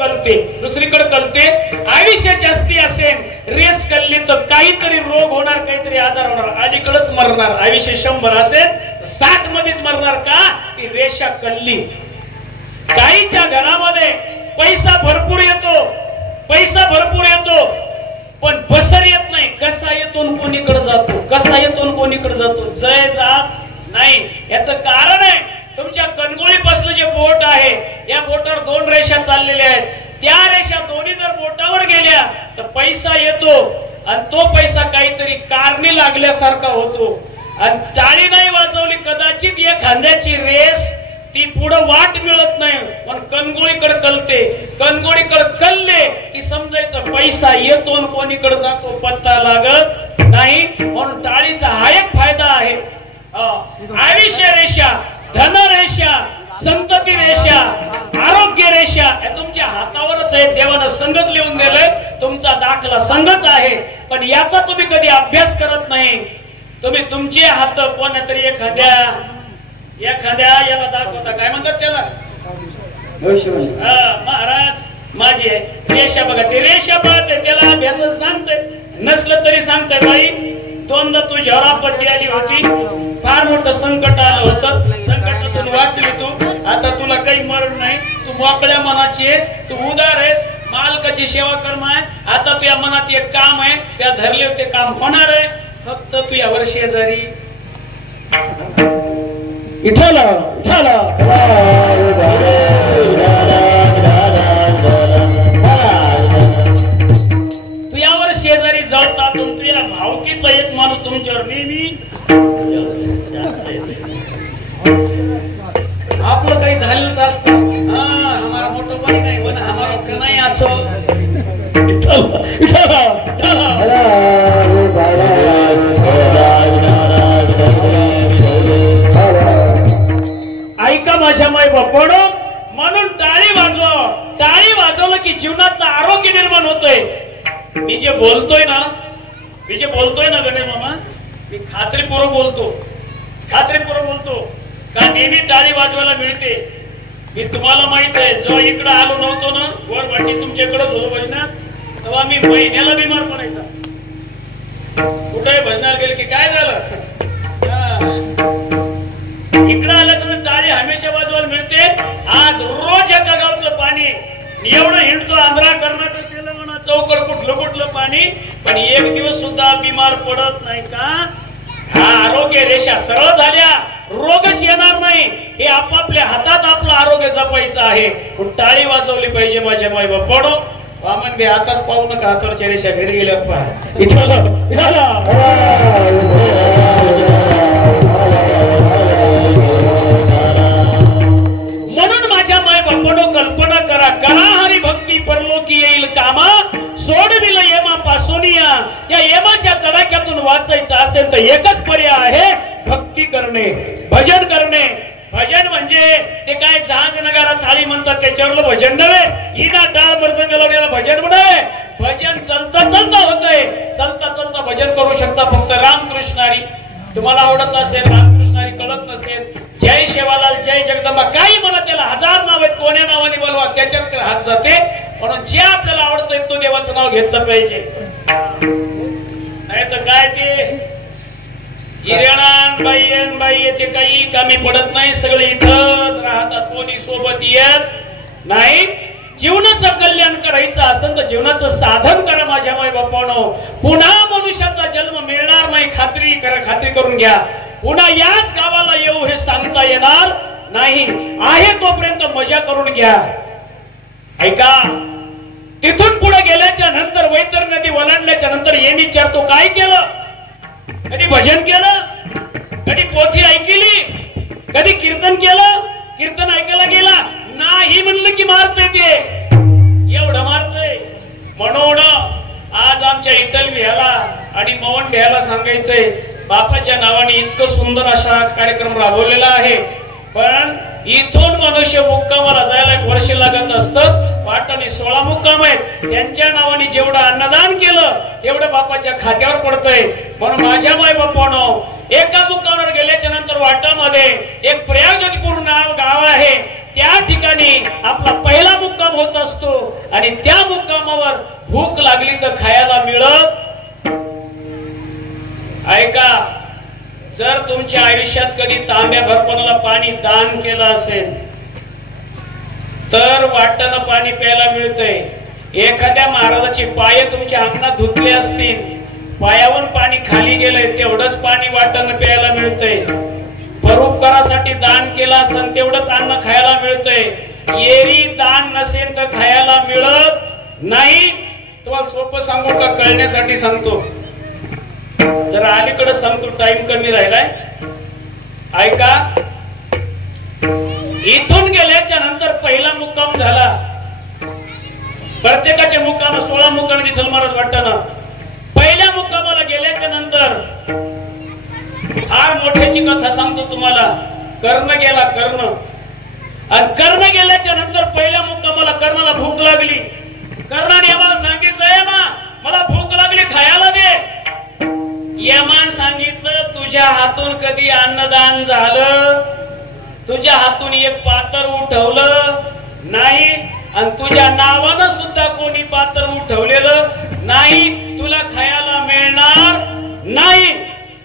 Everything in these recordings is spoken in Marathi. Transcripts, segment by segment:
कळते, दुसरीकडे कळते. आयुष्य जास्ती असेल, रेस कळली तर काहीतरी रोग होणार, काहीतरी आजार होणार, अलीकडेच मरणार. आयुष्य 100 असेल 60 मध्येच मरणार का? ती रेषा कळली. काहीच्या घरामध्ये पैसा भरपूर येतो, पैसा भरपूर येतो, पण बसर येत नाही. कसा येतो कोणीकडे जातो, कसा येतो कोणीकडे जातो, जय जात नाही. याचं कारण आहे तुमच्या कणगोळी पासून जे बोट आहे, या बोटावर 2 रेषा चाललेल्या आहेत. त्या रेषा दोन्ही जर बोटावर गेल्या तर पैसा येतो, आणि तो पैसा काहीतरी कारणी लागल्यासारखा होतो. आणि टाळी नाही वाजवली कदाचित एखाद्याची रेस ती पुढे वाट मिळत नाही, पण कणगोळीकडे कळते. कणगोळीकडे कळले की समजायचं पैसा येतो आणि कोणीकडे जातो पत्ता लागत नाही. म्हणून टाळीचा हा एक फायदा आहे. आयुष्य रेषा, धन रेषा, संतती रेषा, आरोग्य रेषा हे तुमच्या हातावरच आहे. देवानं संगत लिहून दिलंय, तुमचा दाखला संगच आहे. पण याचा तुम्ही कधी अभ्यास करत नाही. तुम्ही तुमचे हात कोणतरी एखाद्या याला दाखवता, काय म्हणतात त्याला, महाराज माझी रेषा बघा, ते रेषा पाहते, त्याला अभ्यास सांगतोय. नसलं तरी सांगतोय, बाई 2दा तुझ्यावर आपत्ती आली होती, फार मोठं संकट आलं होतं, संकटातून वाचली तू, आता तुला काही मरण नाही, तू मोकळ्या मनाची आहेस, तू उदार आहेस, मालकाची सेवा कर्म आहे. आता तुझ्या मनात एक काम आहे, त्या धरले ते काम होणार आहे. फक्त तू यावर शेजारी इठाला इठाला तू यावर शेजारी जळतात. तुझ्या भावकीचा एक माणूस तुमच्यावर नेहमी आपलं काही झालेलंच असतं. हमारा मोठं पण नाही, पण हमारा नाही असो. ऐका माझ्या माय बापानो, म्हणून टाळी वाजवा. टाळी वाजवलं की जीवनातलं आरोग्य निर्माण होतंय. मी जे बोलतोय ना गणेश मामा, मी खात्रीपूर्वक बोलतो, खात्रीपूर्वक बोलतो. का नेहमी टाळी वाजवायला मिळते. मी तुम्हाला माहित आहे, जेव्हा इकडे आलो नव्हतो ना, वर वाटी तुमच्याकडे होतो भजनात, तेव्हा मी महिन्याला बिमार पडायचा. कुठे भजनाला गेले की काय झालं, इकडे आलं तर टाळी हमेशा वाजवायला मिळते. आज रोज एका गावचं पाणी एवढं हिंडतो, आंध्रा, कर्नाटक, तेलंगणा, चौकड, कुठलं पाणी, पण एक दिवस सुद्धा बिमार पडत नाही का? आरोग्य रेषा सरळ झाल्या, रोगच येणार नाही. हे आपापल्या हातात आपलं आरोग्य जपायचं आहे. टाळी वाजवली पाहिजे माझ्या माय बापानो. वामन बे हातात पाहू नका, हातावरच्या रेषा घरी गेल्यावर पहा. म्हणून माझ्या माय बापानो कल्पना करा, करा हरी भक्ती परलोकी येईल कामा, सोडविल येमा पासोनिया. या येमाच्या तडाख्यातून वाचायचं असेल तर एकच पर्याय आहे, भक्ती करणे, भजन करणे. भजन म्हणजे ते काय जहाज नगारा थाळी म्हणतात त्याच्यावरलं भजन नव्हे. हिना टाळ मृदंग लावलेला भजन म्हणे. भजन चलता चलता होतंय, चलता चलता भजन करू शकता फक्त रामकृष्णारी. तुम्हाला आवडत असेल, रामकृष्णारी कळत नसेल, जय शेवालाल, जय जगदंबा, काही म्हणा, त्याला 1000 नाव आहेत, कोण्या नावाने बोलवा त्याच्याच हात जाते. म्हणून जे आपल्याला आवडतंय तो देवाचं नाव घेतलं पाहिजे. नाही तर काय ते बाई ते काही कमी पडत नाही, सगळे इथंच राहतात, कोणी सोबत येत नाही. जीवनाचं कल्याण करायचं असेल तर जीवनाचं साधन करा माझ्या माय बापानो. पुन्हा मनुष्याचा जन्म मिळणार नाही, खात्री करा, खात्री करून घ्या. पुन्हा याच गावाला येऊ हे सांगता येणार नाही. आहे तोपर्यंत मजा करून घ्या. ऐका, तिथून पुढे गेल्याच्या नंतर, वैतरणी नदी ओलांडल्याच्या नंतर हे विचारतो, काय केलं? कधी भजन केलं? कधी पोथी ऐकली? कधी कीर्तन केलं? कीर्तन ऐकायला गेला नाही म्हणलं की मारतोय, ते एवढं मारतोय. म्हणून आज आमच्या इटल भ्याला आणि मवन भ्याला सांगायचंय, बापाच्या नावाने इतकं सुंदर असा कार्यक्रम राबवलेला आहे. पण इथून मनुष्य मुक्कामाला जायला 1 वर्ष लागत असतं. वाटाने 16 मुक्काम आहेत. त्यांच्या नावाने जेवढं अन्नदान केलं तेवढं बापाच्या खात्यावर पडतंय. म्हणून माझ्या माय बापानो, एका मुक्कामावर गेल्याच्या नंतर वाटामध्ये एक प्रयागजपूर नाव गाव आहे, त्या ठिकाणी आपला पहिला मुक्काम होत असतो. भूक लागली तर खायला मिळत. ऐका, जर तुमच्या आयुष्यात कधी तांब्या भरपणाला पाणी दान केलं असेल तर वाटणं पाणी प्यायला मिळतंय. एखाद्या महाराजाचे पाय तुमच्या अंगणात धुतले असतील, पायावरून पाणी खाली गेलंय, तेवढंच पाणी वाटणं प्यायला मिळतंय. परोपकारासाठी दान केलं असेल तेवढंच अन्न खायला मिळतंय. एरी दान नसेल तर खायला मिळत नाही. तुम्हाला सोपं सांगू का? कळण्यासाठी सांगतो, जरा अलीकडे सांगतो, टाइम कमी राहिलाय. ऐका, इथून गेल्याच्या नंतर पहिला मुक्काम झाला. प्रत्येकाचे मुक्काम 16 मुक्काम विठ्ठल महाराज वाटताना. पहिल्या मुक्कामाला गेल्याच्या नंतर फार मोठ्याची कथा सांगतो तुम्हाला. कर्ण गेला, कर्ण. आणि कर्ण गेल्याच्या नंतर पहिल्या मुक्कामाला कर्णाला भूक लागली. कर्णाने आम्हाला सांगितलं, मला भूक लागली, खायला दे. यमान सांगितलं, तुझ्या हातून कधी अन्नदान झालं? तुझ्या हातून एक पात्र उठवलं नाही, आणि तुझ्या नावानं सुद्धा कोणी पात्र उठवलेलं नाही. तुला खायला मिळणार नाही.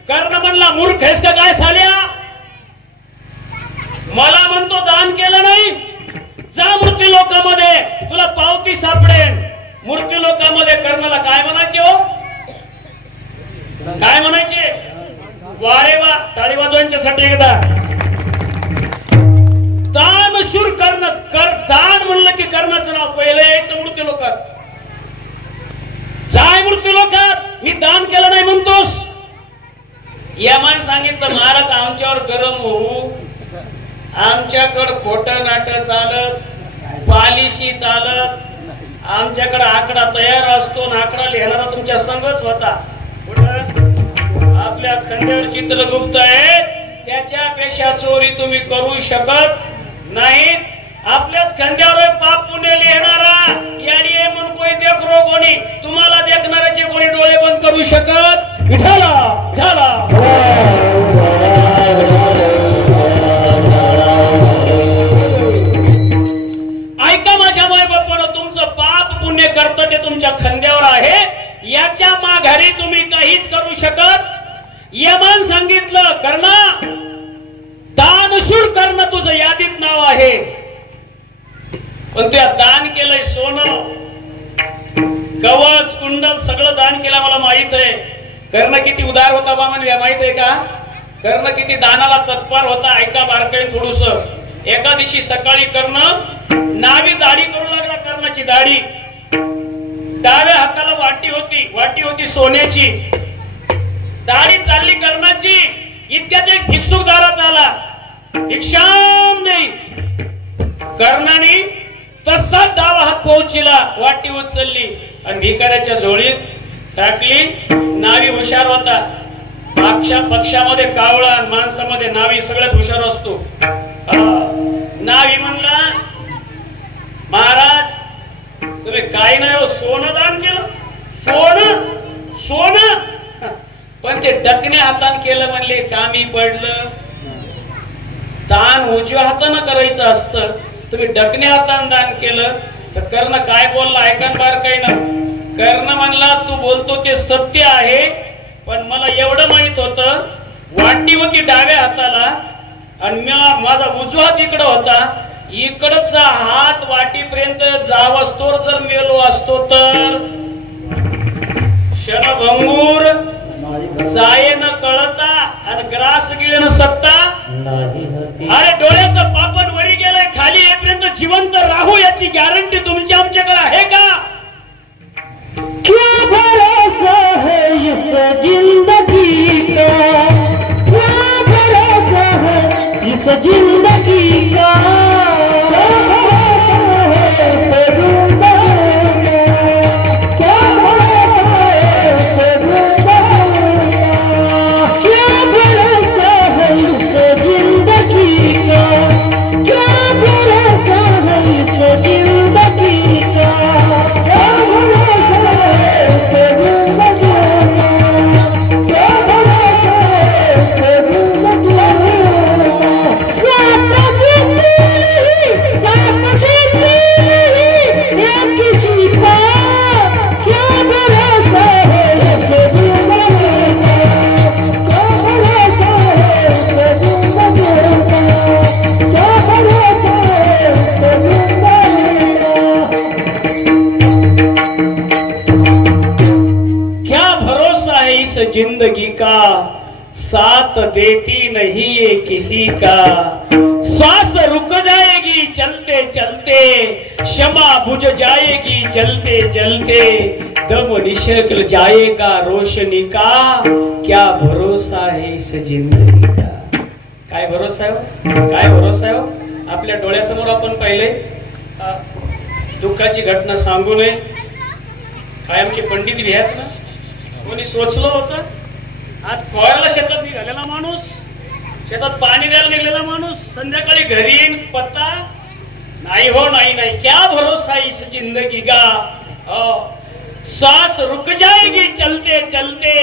कर्ण म्हणला, मूर्ख आहेस का काय साल्या? मला म्हणतो दान केलं नाही. जा मृत्यू लोकांमध्ये, तुला पावती सापडेल. मृत्यू लोकांमध्ये कर्णाला काय म्हणायचे हो? काय म्हणायचे? वारे वा, टाळी वाजवांच्यासाठी एकदा. दानशूर कर्ण. दान म्हणलं की कर्णाचं नाव पहिलं यायचं मृत्यू लोकात. जाय मृत्यू लोकात, मी दान केलं नाही म्हणतोस. यमान सांगितलं, महाराज आमच्यावर गरम होऊ, आमच्याकडं खोटं नाटक चालत, पालिशी चालत, आमच्याकडे आकडा तयार असतो, आकडा लिहिणारा तुमच्या संघच होता. आपल्या खांद्यावर चित्रगुप्त आहे, त्याच्यापेक्षा चोरी तुम्ही करू शकत नाहीत. आपल्याच खांद्यावर पाप पुण्य लिहिणारा याडी म्हणून कोणी देख रो कोणी, तुम्हाला देखणाऱ्याचे कोणी डोळे बंद करू शकत. विठाला झाला. ऐका माझ्या माय बापानं, तुमचं पाप पुण्य करतं ते तुमच्या खांद्यावर आहे. याच्या माघारी तुम्ही काहीच करू शकत. यमान सांगितलं, कर्णा, दानशूर कर्ण तुझं यादीत नाव आहे, पण तू दान केलंय सोनं, कवच, कुंडल सगळं दान केलं. मला माहित आहे कर्ण किती उदार होता बा, मला माहित आहे का? कर्ण किती दानाला तत्पर होता. ऐका बारकाईन थोडस. एका दिवशी सकाळी कर्ण नावी दाढी करू लागला. कर्णाची दाढी, डाव्या हाताला वाटी होती सोन्याची. दाढी चालली कर्णाची, इतक्यात एक भिक्षुक दारात आला. भिक्षाम नाही. कर्णाने तसाच डावा हात पोहोचला, वाटी उचलली आणि भिकाऱ्याच्या झोळीत टाकली. नावी हुशार होता. पक्षामध्ये कावळा आणि माणसामध्ये नावी सगळ्यात हुशार असतो. नावी म्हणला, महाराज तुम्ही काय नाही हो, सोनं दान केलं. सोनं पण ते डकण्या हाताने केलं म्हणले, कामी पडलं. दान उजव्या हाताने करायचं असतं, तुम्ही डकण्या हाताने दान केलं. तर कर्ण काय बोलला ऐका बारकाईनं. कर्ण म्हणला, तू बोलतो ते सत्य आहे, पण मला एवढं माहित होतं, वाटी होती डाव्या हाताला आणि माझा उजवा हात इकडं होता. इकडचा हात वाटीपर्यंत जावस्तोर जर मेलो असतो तर क्षणभंगूर जाये न कळता आणि ग्रास गिळे न सकता. अरे डोळ्याचं पापण वरी गेलंय, खाली येईपर्यंत जिवंत राहू याची गॅरंटी तुमची आमच्याकडे आहे का? क्या भरोसा है इस जिंदगी का, क्या भरोसा है इस जिंदगी का, क्या भरोसा है साथ देती नहीं ये किसी का। श्वास रुक जाएगी चलते चलते, क्षमा बुझ जाएगी जलते जलते, दम निकल जाएगा रोशनी का, क्या भरोसा है इस जिंदगी का। काय भरोसा आहे हो? काय भरोसा आहे हो? आपल्या डोळ्यासमोर आपण पाहिले दुःखाची घटना सांगू नये. काय आमचे पंडित लिहायच ना, कोणी सोचलं होतं? आज फवाराला शेतात निघालेला माणूस, शेतात पाणी द्यायला निघालेला माणूस संध्याकाळी घरी येईन पत्ता नाही. हो नाही नाही, क्या भरोसा इस जिंदगी का. श्वास रुक जाएगी चलते चलते,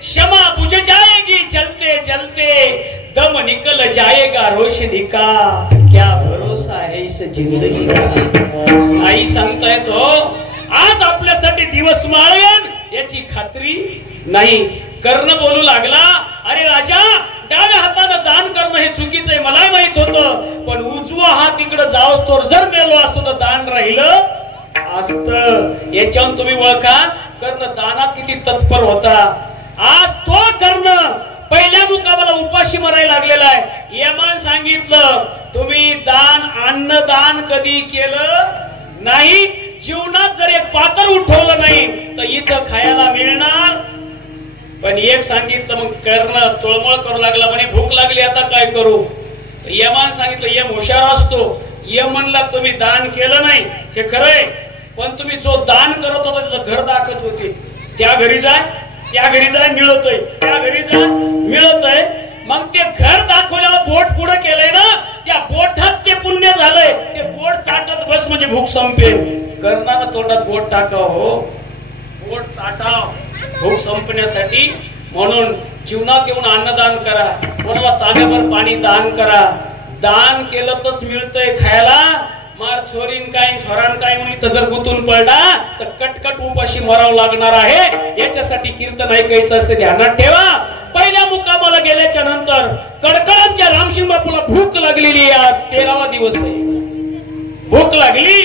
क्षमा बुझ जाएगी जलते जलते, दम निकल जाएगा रोशनी का, क्या भरोसा है इस जिंदगी का. आई सांगतायत हो, आज आपल्यासाठी दिवस माळवेल याची खात्री नाही. कर्ण बोलू लागला, अरे राजा, डाव्या हाताने दान करणं हे चुकीचं आहे मला माहित होतं, पण उजवा हात इकडे जाओ तर जर मेलो असतो तर दान राहिलं असत. याच्यावर तुम्ही ओळखा कर्ण दानात किती तत्पर होता. आज तो कर्ण पहिल्या मुकामाला उपाशी मरायला लागलेला आहे. यमान सांगितलं, तुम्ही दान अन्नदान कधी केलं नाही, जीवनात जर एक पात्र उठवलं नाही तर इथं खायला मिळणार. पण एक सांगितलं, मग कर्ण तळमळ करू लागला, म्हणे भूक लागली आता काय करू. यमान सांगितलं, यम हुशार असतो. यम म्हणला, तुम्ही दान केलं नाही हे खरंय, पण तुम्ही जो दान करत होता त्याचं घर दाखवत होते. त्या घरी जाय, त्या घरी जाय मिळतोय, त्या घरी जाय मिळतोय. मग ते घर दाखवल्यावर बोट पुढे केलंय ना, त्या बोटात ते पुण्य झालंय. ते बोट चाटत बस म्हणजे भूक संपेल. कर्णानं तोंडात बोट टाकाव, हो बोट चाटाव भूक संपण्यासाठी. म्हणून जीवनात येऊन अन्नदान करा, कोणाला तांब्याभर पाणी दान करा. दान केलं तरच मिळतंय खायला. मार छोरीन काय छोरान काय म्हणून इथं जर गुंतून पडला तर कटकट उपाशी मरावं लागणार आहे. याच्यासाठी कीर्तन ऐकायचं असतं, ध्यानात ठेवा. पहिल्या मुकामाला गेल्याच्या नंतर कडकडांच्या रामसिंग बापूला भूक लागलेली. आज 13वा दिवस आहे, भूक लागली.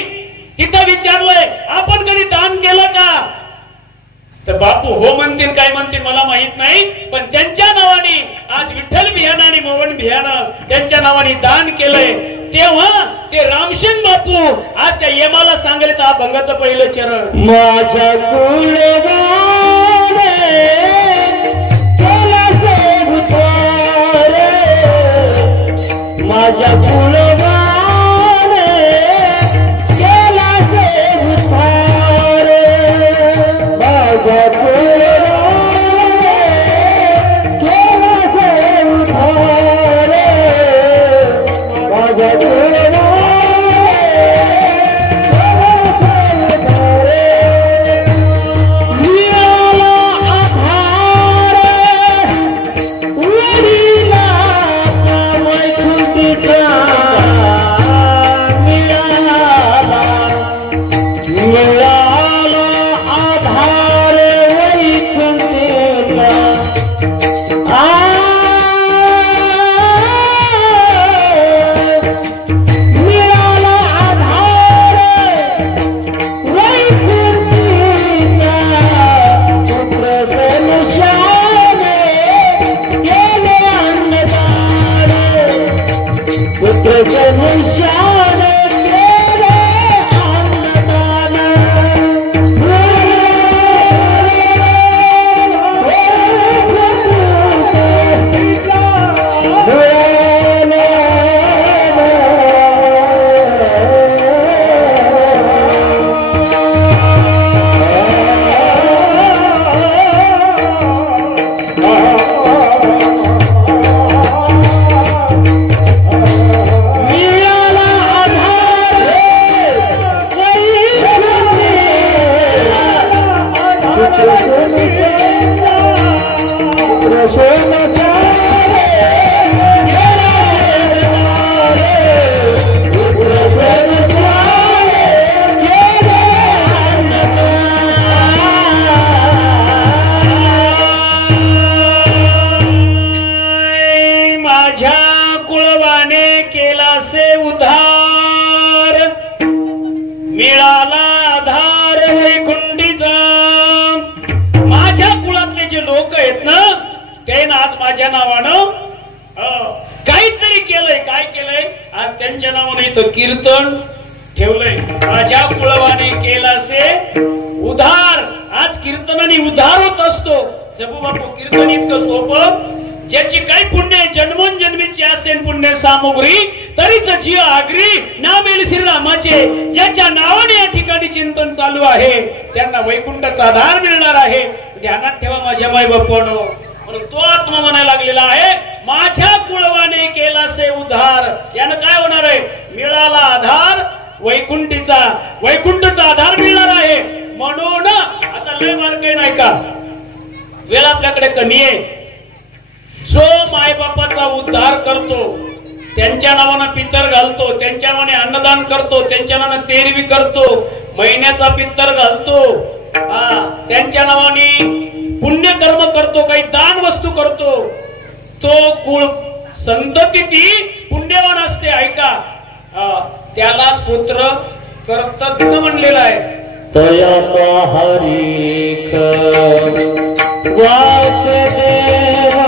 तिथं विचारलंय, आपण कधी दान केलं का? तर बापू हो म्हणतील, काय म्हणतील मला माहित नाही, पण त्यांच्या नावाने आज विठ्ठल बिहान आणि मोहन बिहान त्यांच्या नावाने दान केलंय. तेव्हा ते रामसिंग बापू आज त्या यमाला सांगले तर भंगाचं पहिलं चरण. माझ्या कुलवाने केला से उतारे, माझ्या कुलवाने केला से उतारे, माझ्या कुलवाने केला से उतारे, माझ्या कुलवाने आज माझ्या नावानं काहीतरी केलंय. काय केलंय? आज त्यांच्या नावाने इथं कीर्तन ठेवलंय. माझ्या कुळवाने केलासे उद्धार. आज कीर्तनाने उद्धार होत असतो. जबू बापू कीर्तन इतकं सोपं, ज्याची काही पुण्य जन्मोजन्मीची असेल पुण्य सामुग्री, तरीच जीव आगरी नाम येईल श्रीरामाचे. ज्याच्या नावाने या ठिकाणी चिंतन चालू आहे त्यांना वैकुंठाचा आधार मिळणार आहे. ध्यानात ठेवा माझ्या माय बापानो. म्हणून तो आत्मा म्हणायला लागलेला आहे, माझ्या कुळवाने केलासे उद्धार. यानं काय होणार आहे? मिळाला आधार वैकुंठीचा, वैकुंठचा आधार मिळणार आहे. म्हणून आता लय मार्ग नाही का, वेळ आपल्याकडे कमी आहे. जो मायबापाचा उद्धार करतो, त्यांच्या नावानं पितर घालतो, त्यांच्या नावाने अन्नदान करतो, त्यांच्या नावानं तेरवी करतो, महिन्याचा पितर घालतो, त्यांच्या नावाने पुण्यकर्म करतो, काही दान वस्तू करतो, तो कुळ संतती ती पुण्यवान असते. ऐका, त्यालाच पुत्र कर्तज्ञ म्हणलेला आहे. तया हरिक वासुदेवा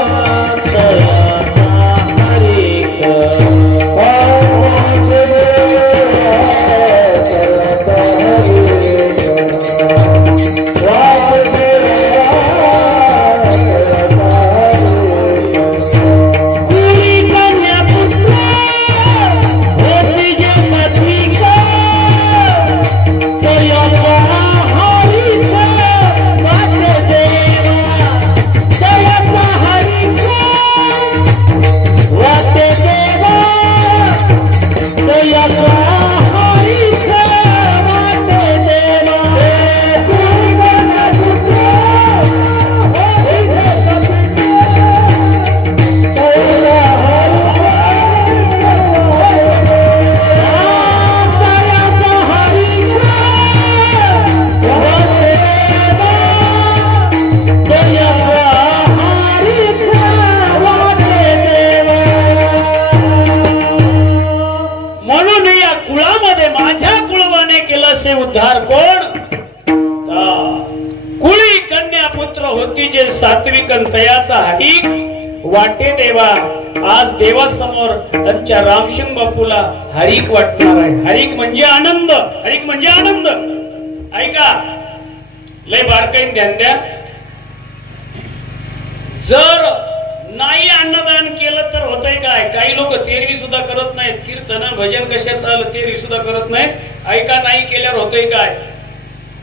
उद्धार कोण? कुळी कन्या पुत्र होती जे सात्विक तयाचा हरिक वाटे देवा. आज देवासमोर त्यांच्या रामसिंग बापूला हरिक वाटणार आहे. हरिक म्हणजे आनंद, हरिक म्हणजे आनंद. ऐका, लय बारकाईन ध्यान द्या. जर नाही अन्नदान केलं तर होतंय काय? काही लोक तेरवी सुद्धा करत नाहीत. कीर्तन भजन कशाचं तेरवी सुद्धा करत नाहीत. ऐका, नाही केल्यावर होतंय काय?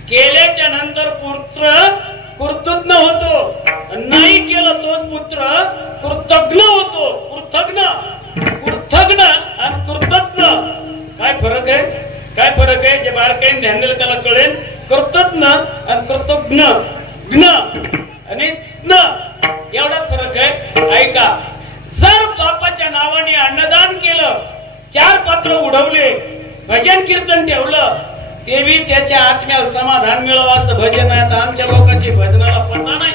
केल्याच्या नंतर पुत्र कृतज्ञ होतो, नाही केलं तोच पुत्र कृतज्ञ होतो. कृतज्ञ कृतज्ञ आणि कृतज्ञ काय फरक आहे? काय फरक आहे? जे बारकाईने ध्यान दिलं त्याला कळेल. कृतज्ञ आणि कृतज्ञ, ज्ञ आणि ज्ञ एवढा फरक आहे. ऐका, जर बापाच्या नावाने अन्नदान केलं, 4 पात्र उडवले, भजन कीर्तन ठेवलं, तेवी त्याच्या आत्म्याला समाधान मिळावं असं भजन आहे. आता आमच्या लोकांची भजनाला पता नाही.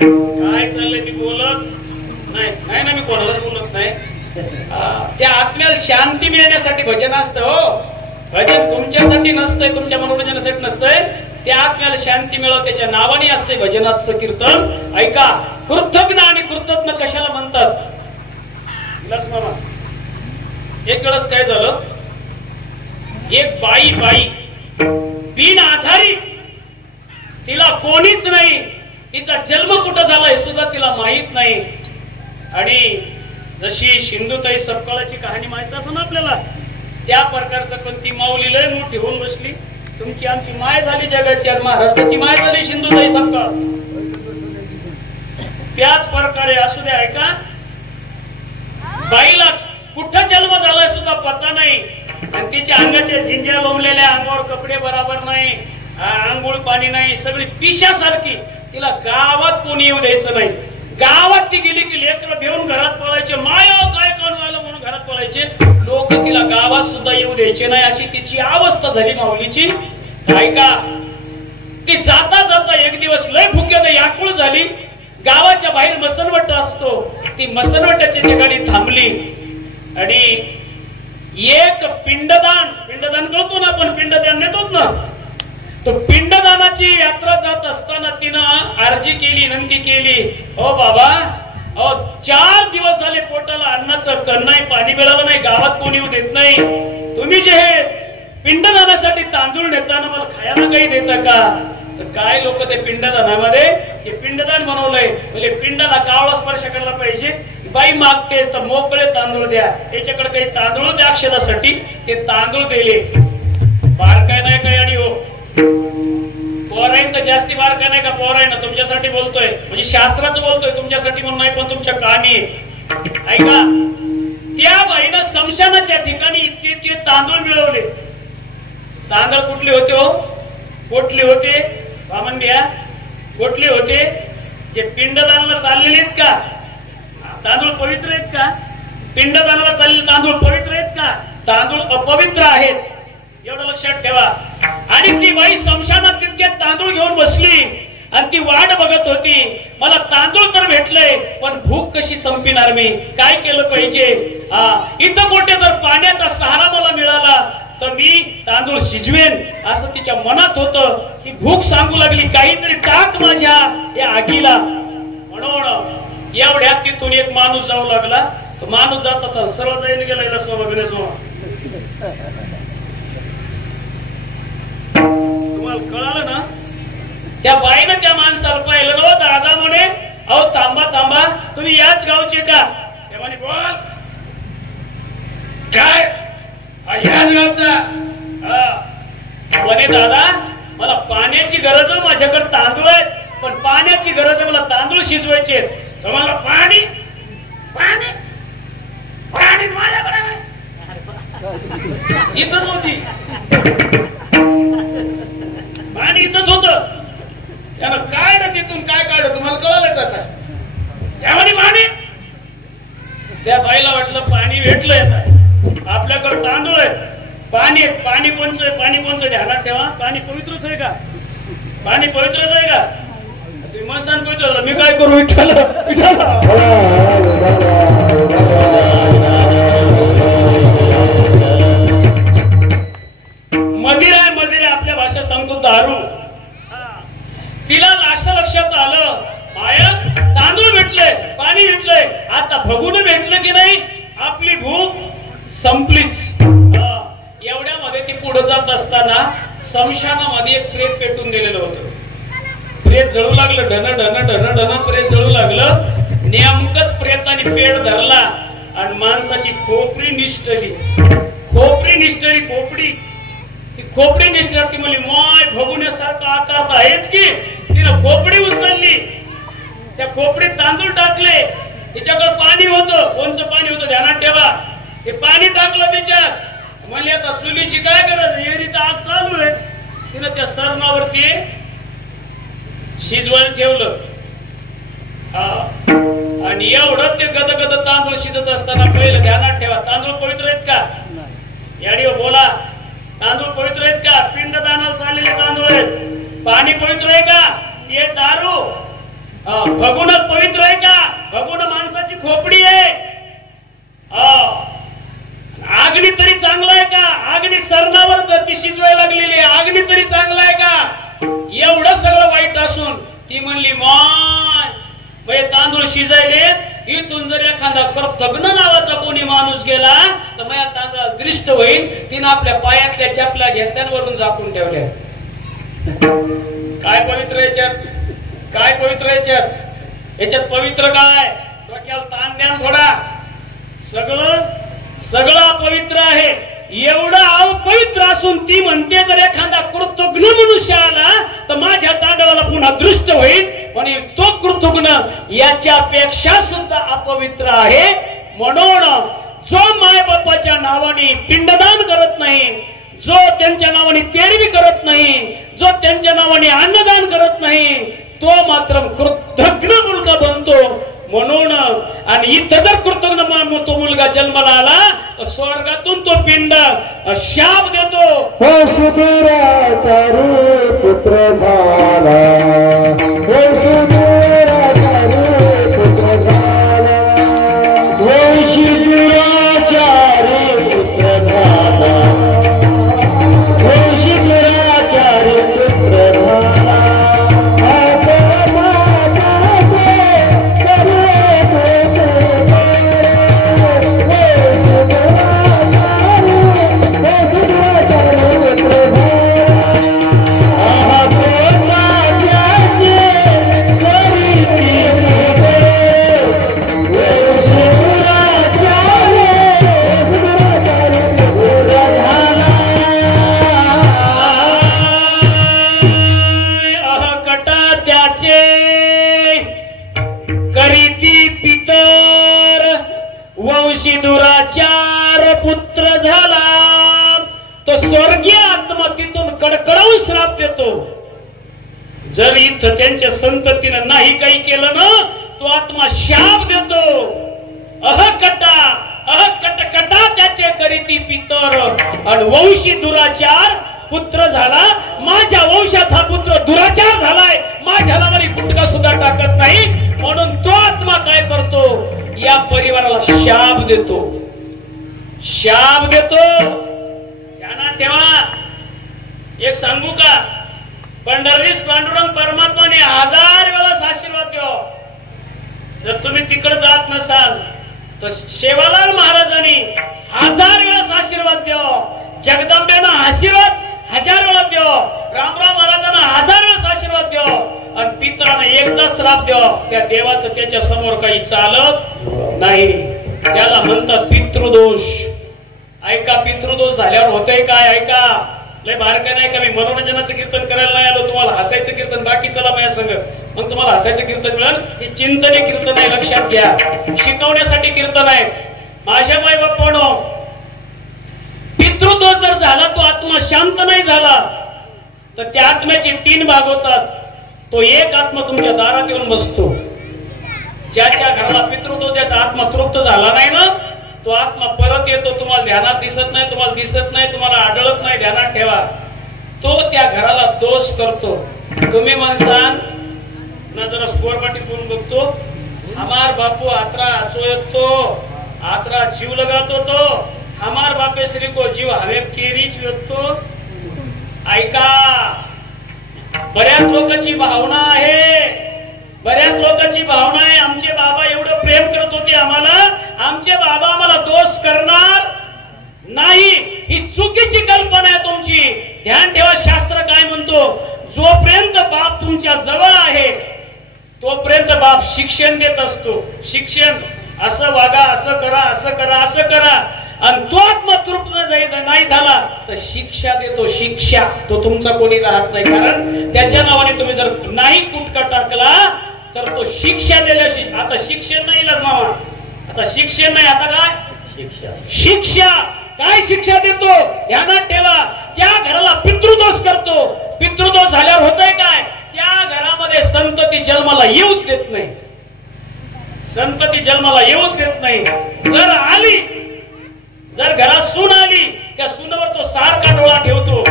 काय चाललंय ती बोलत नाही. नाही ना, मी कोणालाच बोलत नाही. त्या आत्म्याला शांती मिळण्यासाठी भजन असतं. हो, भजन तुमच्यासाठी नसतंय, तुमच्या मनोरंजनासाठी नसतंय. त्या आत्म्याला शांती मिळव त्याच्या नावाने असते भजनाचं कीर्तन. ऐका, कृतज्ञ आणि कृतज्ञ कशाला म्हणतात? मामा, एक वेळेस काय झालं, एक बाई बिन आधारित, तिला कोणीच नाही, तिचा जन्म कुठं झालाय सुद्धा तिला माहित नाही. आणि जशी सिंधुताई सपकाळाची कहाणी माहित असेल ना आपल्याला, त्या प्रकारचं पण ती माऊली लय मोठी होऊन बसली. तुमची आमची माय झाली जगाची आणि महाराष्ट्राची माय झाली सिंधुताई सपकाळ. त्याच प्रकारे असू द्या. ऐका, बाईला कुठं जन्म झालाय सुद्धा पता नाही आणि तिच्या अंगाच्या झिंज्या लोंबलेल्या, अंगावर कपडे बरोबर नाही, आंघोळ पाणी नाही, सगळी पिशासारखी. तिला गावात कोणी येऊ द्यायचं नाही. गावात ती गेली की लेकरं भेऊन घरात पळायचे, माया काय कान व्हायला म्हणून घरात पळायचे. लोक तिला गावात सुद्धा येऊ द्यायचे नाही. अशी तिची अवस्था झाली माऊलीची. ऐका, ती जाता जाता एक दिवस लय भुक्याने व्याकुळ झाली. गावाच्या बाहेर मसनवट असतो, ती मसनवटाच्या ठिकाणी थांबली आणि एक पिंडदान करतो ना आपण, पिंडदान नेतो ना, तो पिंडदानाची यात्रा जात असताना तिनं अर्जी केली, विनंती केली, ओ बाबा, अहो 4 दिवस झाले पोटाला अन्नाचं कण नाही, पाणी मिळालं नाही, गावात कोणी येऊ देत नाही. तुम्ही जे पिंडदानासाठी तांदूळ नेताना मला खायला काही देता का? तर काय लोक ते पिंडदानामध्ये हे पिंडदान बनवलंय, म्हणजे पिंडाला कावळा स्पर्श करायला पाहिजे. बाई मागते तर मोकळे तांदूळ द्या, त्याच्याकडे काही तांदूळ द्या अक्षरासाठी, ते तांदूळ दिले. बार काय नाही काय आणि हो पोराईन तर जास्ती बार काय नाही का? पोराईन तुमच्यासाठी बोलतोय, म्हणजे शास्त्राचं बोलतोय, तुमच्यासाठी म्हणून नाही, पण तुमच्या कामी ऐका. त्या बाईनं समशानाच्या ठिकाणी इतके तांदूळ मिळवले. तांदूळ कुठले होते हो? कोटले होते बामन घ्या, कोटले होते जे पिंडदानाला चाललेले आहेत का? तांदूळ पवित्र आहेत का? पिंडदानाला चाललेले तांदूळ पवित्र आहेत का? तांदूळ अपवित्र आहेत, एवढं लक्षात ठेवा. आणि ती बाई समशानात तितके तांदूळ घेऊन बसली आणि ती वाट बघत होती. मला तांदूळ तर भेटलंय, पण भूक कशी संपणार? मी काय केलं पाहिजे? इथं कुठे जर पाण्याचा सहारा मला मिळाला तर मी तांदूळ शिजवेन असं तिच्या मनात होतं. ती भूक सांगू लागली, काहीतरी टाक माझ्या या आगीला. म्हणून एवढ्यात तिथून एक माणूस जाऊ लागला. तो माणूस जात होता, सर्व जायला गेला तुम्हाला कळालं ना? त्या बाईनं त्या माणसाला पाहिलं ना, दादा म्हणे अहो थांबा थांबा, तुम्ही याच गावचे का? ते म्हणे बोल काय याच गावचा? म्हणे दादा मला पाण्याची गरज आहे, माझ्याकडे तांदूळ आहे, पण पाण्याची गरज आहे, मला तांदूळ शिजवायचे. तर मला पाणी पाणी पाणी माझ्याकडे इथंच होती, पाणी इथंच होत. त्यानं काय ना तिथून काय काढलं तुम्हाला कळलंच आता. त्यामध्ये पाणी, त्या बाईला वाटलं पाणी भेटलंय आपल्याकडे, तांदूळ आहे, पाणी पाणी कोणचं आहे? पाणी कोणचं? ध्यानात ठेवा, पाणी पवित्रच आहे का? पाणी पवित्रच आहे का? तुम्ही मग सांग पवित्र, मी काय करू? मदिरा आहे, मदिरा आपल्या भाषेत सांगतो दारू. तिला असं लक्षात आलं, माया तांदूळ भेटलंय, पाणी भेटलंय, आता भगून भेटलं की नाही, आपली भूक संपलीच. एवढ्यामध्ये ती पुढे जात असताना समशानामध्ये एक प्रेत पेटून दिलेलं होतं. प्रेत जळू लागलं, ढन ढन ढन ढन प्रेत जळू लागलं. नेमकंच प्रेताने पेट धरला आणि माणसाची खोपडी निष्ठली. खोपडी निष्ठली, खोपडी ती खोपडी निष्ठली. ती म्हणली माय भगुण्यासारखा आकार तर आहेच की. तिनं खोपडी उचलली, त्या खोपडीत तांदूळ टाकले, तिच्याकडे पाणी होतं. कोणचं पाणी होतं ध्यानात ठेवा. ते पाणी टाकलं त्याच्यात. म्हणले आता चुलीची काय गरज, एरीचं आग चालू आहे. तिनं त्या सरणावरती शिजवायला ठेवलं. आणि एवढं ते गदगद तांदूळ शिजत असताना पहिलं ध्यानात ठेवा, तांदूळ पवित्र आहेत का? याडीवर बोला, तांदूळ पवित्र आहेत का? पिंडदानाला चाललेले तांदूळ आहेत. पाणी पवित्र आहे का? हे दारू. भगुन पवित्र आहे का? भगुन माणसाची खोपडी आहे. आग्नी तरी चांगला आहे का? आग्नी सरणावर ती शिजवायला लागलेली, आग्नी तरी चांगला आहे का? एवढं सगळं वाईट असून ती म्हणली माय तांदूळ शिजायले, इथून जर एखादा तग्न नावाचा कोणी माणूस गेला तर माझ्या तांदळा दृष्ट होईल. तिनं आपल्या पायातल्या चपला घेतल्यावरून झाकून ठेवल्या. काय पवित्र याच्यात? काय पवित्र याच्यात? याच्यात पवित्र काय? डोक्याला ताण द्या थोडा. सगळं अपवित्र आहे. एवढं अपवित्र असून ती म्हणते जर एखादा कृतज्ञ मनुष्य आला तर माझ्या तांदळाला पुन्हा दृष्ट होईल. पण तो कृतज्ञ याच्यापेक्षा सुद्धा अपवित्र आहे. म्हणून जो माय बापाच्या नावाने पिंडदान करत नाही, जो त्यांच्या नावाने तेरवी करत नाही, जो त्यांच्या नावाने अन्नदान करत नाही, तो मात्र कृतज्ञ मुलगा बनतो. म्हणून आणि इथं जर कृतज्ञ तो मुलगा जन्माला आला तर स्वर्गातून तो पिंड शाप देतो. पुत्र झाला, तो स्वर्गीय आत्मा तिथून कडकडवून श्राप देतो. जर इथं त्यांच्या संततीनं नाही काही केलं ना, तो आत्मा शाप देतो. कटा त्याचे करीती पितर आणि वंशी दुराचार पुत्र झाला. माझ्या वंशात हा पुत्र दुराचार झालाय, माझ्याला मला गुटका सुद्धा टाकत नाही, म्हणून तो आत्मा काय करतो, या परिवाराला शाप देतो. शाप देतो. ध्यानात ठेवा. एक सांगू का, पंढरीस पांडुरंग परमात्माने 1000 वेळा आशीर्वाद द्यावा. जर तुम्ही तिकडे जात नसाल तर शेवालाल महाराजांनी 1000 वेळा आशीर्वाद द्यावा. जगदंबेनं आशीर्वाद 1000 वेळा द्यावा. रामराव महाराजांना 1000 वेळा आशीर्वाद द्यावा. आणि पितरांना एकदा श्राप द्यावा. त्या देवाचं त्याच्या समोर काही चालत नाही. त्याला म्हणतात पितृदोष. ऐका, पितृदोष झाल्यावर होतंय काय, ऐका. लय बारका नाही का, मी मनोरंजनाचं कीर्तन करायला नाही आलो, तुम्हाला हसायचं कीर्तन बाकी चला माझ्या संग, मग तुम्हाला हसायचं कीर्तन मिळेल. हे चिंतने कीर्तन आहे, लक्षात घ्या. शिकवण्यासाठी कीर्तन आहे. माझ्या माय बापानो, पितृदोष जर झाला, तो आत्मा शांत नाही झाला तर त्या आत्म्याचे 3 भाग होतात. तो एक आत्मा तुमच्या दारात येऊन बसतो. ज्याच्या घराला पितृदोष, त्याचा आत्मा तृप्त झाला नाही ना, तो आत्मा परत येतो. तुम्हाला ध्यानात दिसत नाही, तुम्हाला दिसत नाही, तुम्हाला आढळत नाही. ध्यानात ठेवा. तो त्या घराला दोष करतो. तुम्ही म्हणसान ना, जरा स्कोरपाटी करून बघतो, हमार बापू आत्रा आचो आत्रा जीव लगातो तो, हमार बापे श्री को जीव हवे केरीच व्यक्तो. ऐका, बऱ्याच लोकांची भावना आहे, बऱ्याच लोकांची भावना आहे, आमचे बाबा एवढं प्रेम करत होते आम्हाला, आमचे बाबा आम्हाला दोष करणार नाही. ही चुकीची कल्पना आहे तुमची. ध्यान ठेवा, शास्त्र काय म्हणतो, जोपर्यंत बाप तुमच्या जवळ आहे तोपर्यंत बाप शिक्षण देत असतो. शिक्षण, असं वागा, असं करा, असं करा, असं करा. आणि तो आत्मा तृप्त नाही झाला तर शिक्षा देतो. शिक्षा तो तुमचा कोणी राहत नाही, कारण त्याच्या नावाने तुम्ही जर नाही कुटका टाकला तर तो शिक्षा दिल्याशी. आता शिक्षण नाही मामा, आता शिक्षण नाही, आता काय शिक्षा. काय शिक्षा देतो, ध्यानात ठेवा. त्या घराला पितृदोष करतो. पितृदोष झाल्यावर होतंय काय, त्या घरामध्ये संतती जन्माला येऊच देत नाही. संतती जन्माला येऊच देत नाही. जर आली, जर घरात सून आली, त्या सूनवर तो सारखा डोळा ठेवतो.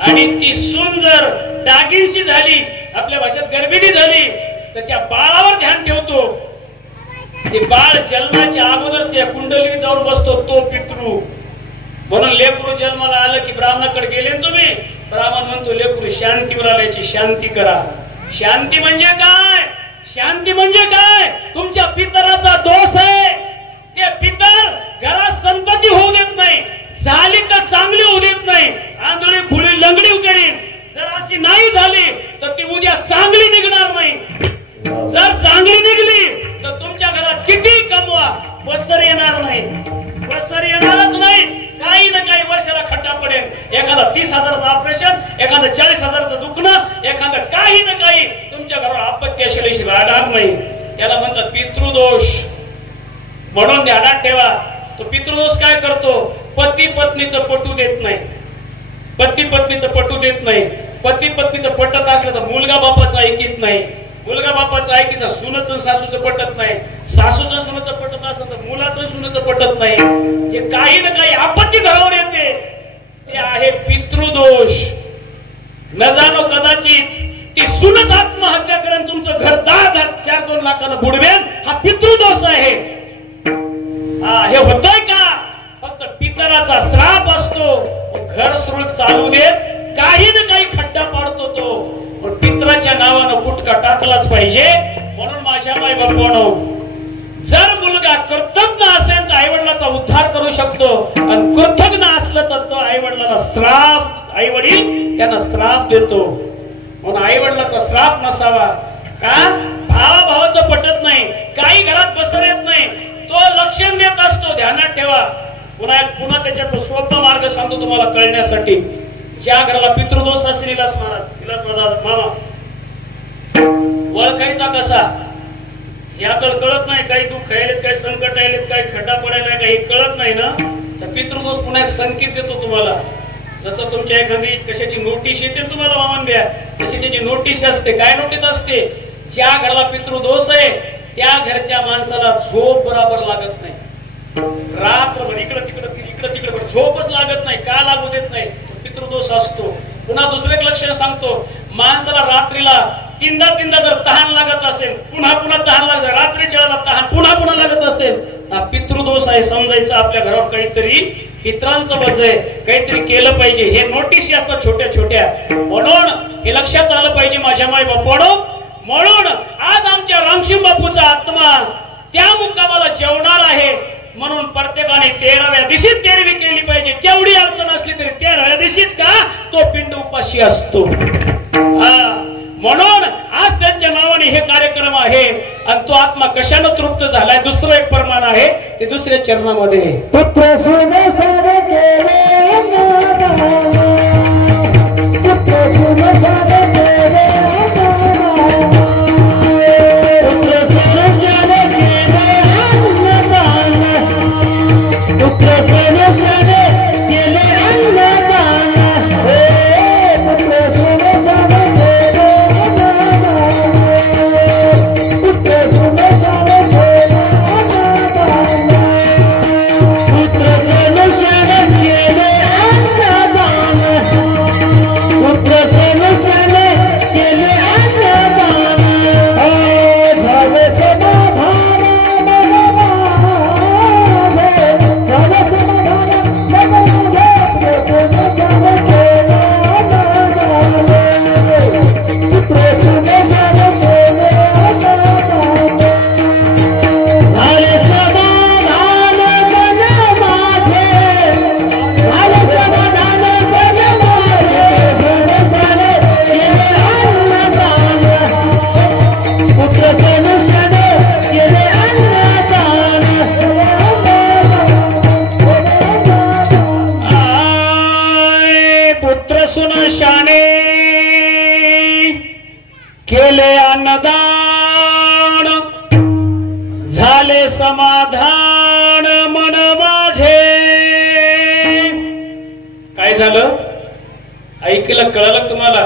आणि ती सून जर दागिनशी झाली, आपल्या भाषेत गर्भिणी झाली, तर त्या बाळावर ध्यान ठेवतो. ते बाळ जन्माच्या अगोदर त्या कुंडलीत जाऊन बसतो तो पितृ. म्हणून लेकरू जन्माला आलं की ब्राह्मणाकडे गेले तुम्ही, ब्राह्मण म्हणतो लेकरू शांतीवर आल्याची शांती करा. शांती म्हणजे काय, शांती म्हणजे काय, तुमच्या पितराचा दोष आहे. ते पितर घरात संतती होऊ देत नाही, झाली तर चांगली होऊ देत नाही. आंधळी खुळी लंगडी करीन. जर अशी नाही झाली तर ती उद्या चांगली निघणार नाही. जर चांगली निघली तर तुमच्या घरात किती कमवा, बसर येणार नाही. बसर येणारच नाही. काही ना काही वर्षाला खड्डा पडेल. एखादा 30,000चं ऑपरेशन, एखादा 40,000चं दुखणं, एखादा काही ना काही तुमच्या घरावर आपत्ती असेल राहणार नाही. त्याला म्हणतात पितृदोष. म्हणून ध्यानात ठेवा, तो पितृदोष काय करतो, पती पत्नीचं पटू देत नाही. पती पत्नीचं पटू देत नाही. पती पत्नीचं पटत असलं तर मुलगा बापाचं ऐकीत नाही. मुलगा बापाचं ऐकीचा, सुनचं सासूचं पटत नाही. सासूचं सुनचं पटत असलं तर मुलाचं सुनचं पटत नाही. जे काही ना काही आपत्ती घरावर येते ते आहे पितृदोष. न जाणो कदाचित ती सुनच आत्महत्या करून तुमचं घर 10-4-2 लाखानं बुडवेल. हा पितृदोष आहे. हे होतंय का, फक्त पितराचा श्राप असतो. घर सुरळीत चालू देत, काही ना काही खड्डा पाडतो तो. पण पितराच्या नावानं कुटका टाकलाच पाहिजे. म्हणून माझ्या माय बापानो, जर मुलगा कृतज्ञ असेल तर आईवडिलाचा उद्धार करू शकतो. आणि कृतज्ञ असलं तर तो आईवडिलाला श्राप, आईवडील त्यांना श्राप देतो. म्हणून आईवडिलाचा श्राप नसावा. का, भावाचं पटत नाही, काही घरात बसता येत नाही, तो लक्षण देत असतो. ध्यानात ठेवा. पुन्हा त्याच्यात सोपा मार्ग सांगतो तुम्हाला कळण्यासाठी. ज्या घराला पितृदोष असेल, इलास महाराज मामा ओळखायचा कसा, हे आपल्याला कळत नाही. काही दुःख आलेत, काही संकट आलेत, काही खड्डा पडायला, काही कळत नाही ना. तर पितृदोष पुन्हा एक संकेत देतो तुम्हाला. जसं तुमच्या एखादी कशाची नोटीस येते तुम्हाला वामन द्या, तशी त्याची नोटीस असते. काय नोटीस असते? ज्या घराला पितृदोष आहे त्या घरच्या माणसाला झोप बरोबर लागत नाही. रात्रभर इकडं तिकडं झोपच लागत नाही. का लागू देत नाही? पितृदोष असतो. पुन्हा दुसरं एक लक्षण सांगतो, माणसाला रात्रीला तीनदा जर तहान लागत असेल, पुन्हा तहान लागत, रात्रीच्या वेळेला तहान पुन्हा लागत असेल, हा पितृदोष आहे. समजायचं आपल्या घरावर काहीतरी पित्रांचं वज आहे, काहीतरी केलं पाहिजे. हे नोटीस असतात छोट्या छोट्या, म्हणून हे लक्षात आलं पाहिजे माझ्या माय बापांनो. म्हणून आज आमच्या रामशिंग बापूचा आत्मा त्या मुक्कामाला जेवणार आहे. म्हणून प्रत्येकाने 13व्या दिवशीच तेरवी केली पाहिजे. केवढी अडचण असली तरी 13व्या दिवशीच का तो पिंड उपाशी असतो. म्हणून आज त्यांच्या नावाने हे कार्यक्रम आहे. आणि तो आत्मा कशानं तृप्त झालाय? दुसरं एक प्रमाण आहे ते दुसऱ्या चरणामध्ये. पुत्र सुने सारे केले पुत्र सुने सारे केले केले अन्नदान, झाले समाधान मन माझे. काय झालं? ऐकलं, कळलं तुम्हाला?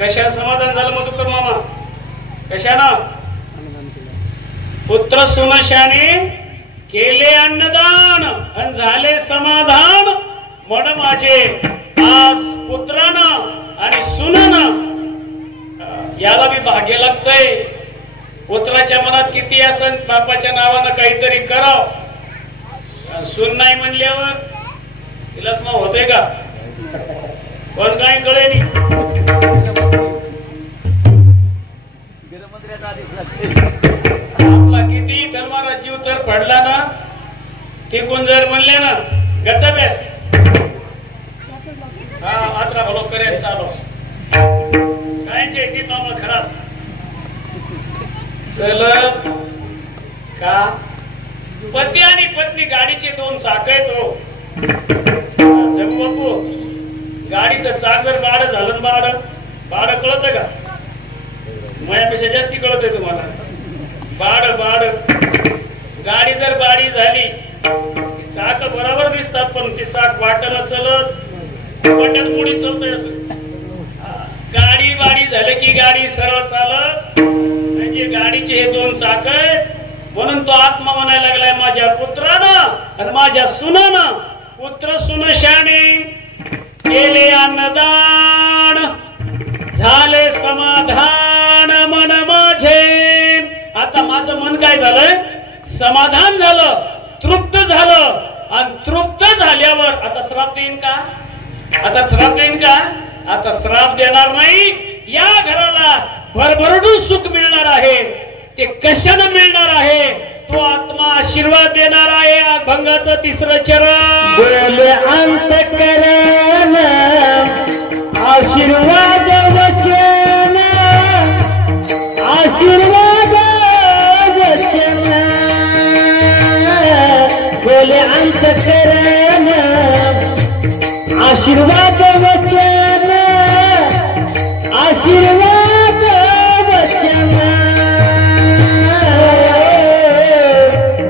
कशा समाधान झालं मधुकर मामा? कशानं? पुत्र सुनशाने केले अन्नदान आणि झाले समाधान मन माझे. आज पुत्रानं आणि सुनानं याला बी भाग्य लागतंय. पुत्राच्या मनात किती असन बापाच्या नावानं काहीतरी कराव, सून नाही म्हणल्यावर तिलाच मग होतंय का? पण काय कळेल. आपला किती धर्माला जीव तर पडला ना, ते कोण जर म्हणले ना गचा बेस आत्रा भलो करेल चालू कायचे खराब चल का. पती आणि पत्नी गाडीचे दोन चाक आहेत. हो बापू, गाडीचं चाक जर बाड झालं, बाड कळत का? माझ्यापेक्षा जास्ती कळत आहे तुम्हाला. बाड गाडी जर बाडी झाली, चाक बरोबर दिसतात पण ते चाक वाटायला चलत वाट्यात पुढे चलतंय. असं गाडी बाडी झालं की गाडी सरळ चालत म्हणजे गाडीचे हे दोन चाक आहेत. म्हणून तो आत्मा म्हणायला लागलाय माझ्या पुत्रानं आणि माझ्या सुनानं. पुत्र सुनशाने केले अन्नदान, झाले समाधान मन माझे. आता माझं मन काय झालंय? समाधान झालं, तृप्त झालं. आणि तृप्त झाल्यावर आता श्राप देईन का? आता श्राप देईन का? आता श्राप देणार नाही. या घराला भरभरून सुख मिळणार आहे. ते कशाने मिळणार आहे? तो आत्मा आशीर्वाद देणार आहे. भंगाचं तिसरं चरण बोले अंतकरण आशीर्वाद वचन, आशीर्वाद वचन. बोले अंतकरण आशीर्वाद वचन, आशीर्वाद वचन.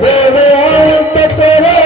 देव अंत करे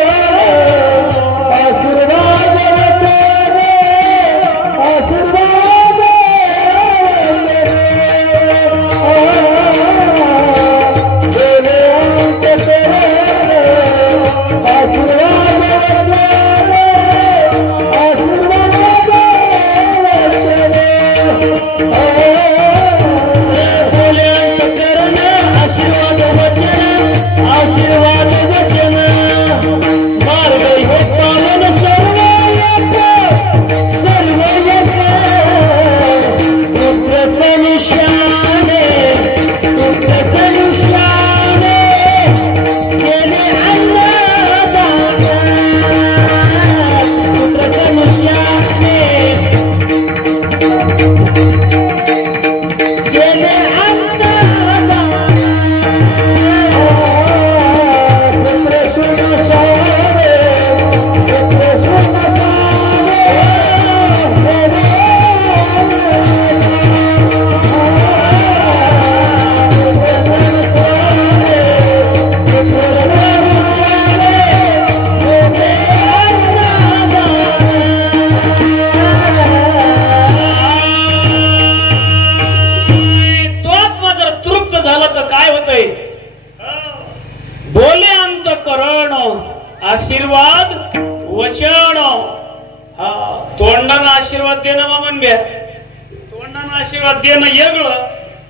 तोंडानं आशीर्वाद देणं वेगळं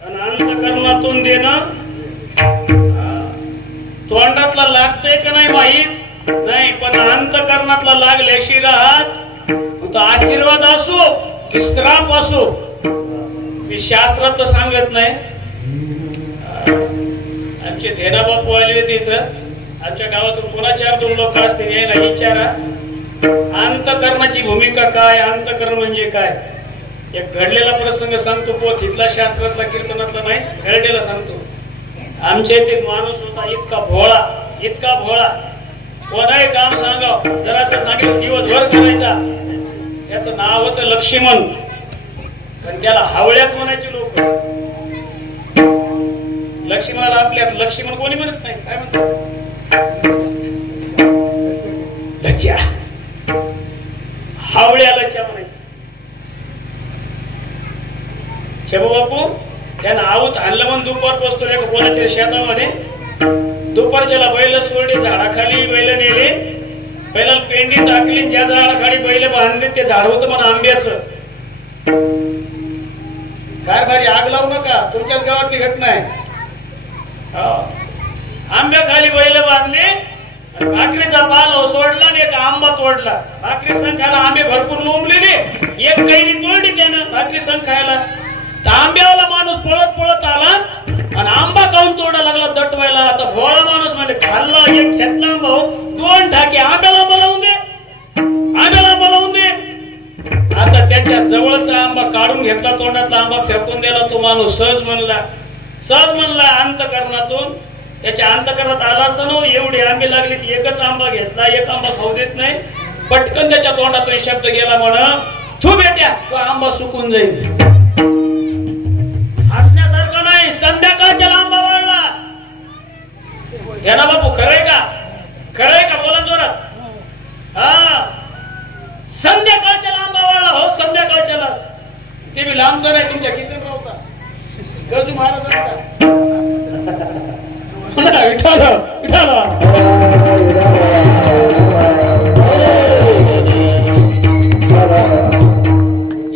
आणि अंतकरणातून देणं. तोंडातला लागतंय का नाही माहीत नाही, पण अंतकरणातला लागल्याशी राहत. तो आशीर्वाद असो की श्राप असो, मी शास्त्रात तर सांगत नाही. आमचे धेना बापू आले तिथं, आमच्या गावातून कोणाच्या 2 लोक असतील यायला विचारा अंतकरणाची भूमिका काय, अंतकरण म्हणजे काय. एक घडलेला प्रसंग सांगतो, पोत इथला शास्त्रातला कीर्तनातला नाही, घडलेला सांगतो. आमच्या इथे माणूस होता इतका भोळा, इतका भोळा. कोणाही काम सांगाव जरा असं सांगितलं दिवसभर करायचा. त्याचं नाव होतं लक्ष्मण, पण त्याला हावळ्याच म्हणायचे लोक. लक्ष्मणाला आपल्या लक्ष्मण कोणी म्हणत नाही, काय म्हणतात लच्या, हावळ्या लच्या म्हणायचे. शेबू बापू त्यानं आऊत आणलं म्हणून दुपार पोचतो कोणाच्या शेतामध्ये. दुपारच्याला बैल सोडले, झाडाखाली बैल नेले, बैलाला पेंडी टाकली. ज्या झाडाखाली बैल बांधले ते झाड होतं म्हणून आंब्याचं. काय भारी आग लावू नका, तुमच्याच गावातली घटना आहे. आंब्याखाली बैल बांधले, भाकरीचा पाल सोडला आणि एक आंबा तोडला. भाकरी सण खायला आंबे भरपूर लोंबलेले, एक कैरी तोडली त्यानं भाकरी सण खायला. आंब्यावाला माणूस पळत पळत आला आणि आंबा काऊन तोडा लागला दटवायला. आता भोळा माणूस म्हणजे खाल्ला, एक घेतला भाऊ, 2 ठाके आंब्याला बोलावून दे, आंब्याला बोलावून दे. आता त्याच्या जवळचा आंबा काढून घेतला, तोंडातला आंबा फेकून दिला. तो माणूस सहज म्हणला अंतकरणातून. त्याच्या अंतकरणात आला असं ना, एवढी आंबे लागली ती एकच आंबा घेतला, एक आंबा खाऊ देत नाही. पटकन त्याच्या तोंडातून शब्द गेला म्हणा, तू बेट्या तो आंबा सुकून जाईल. हसण्यासारखं नाही, संध्याकाळच्या आंबा वाढला. घ्या बापू, खरंय का, खरंय का, बोला जोरात. हा, संध्याकाळच्या आंबा वाढला. हो, संध्याकाळच्याला. ते बी लांबचं नाही, तुमच्या किसनरावचा गजू महाराजांचा. विठाल विठाल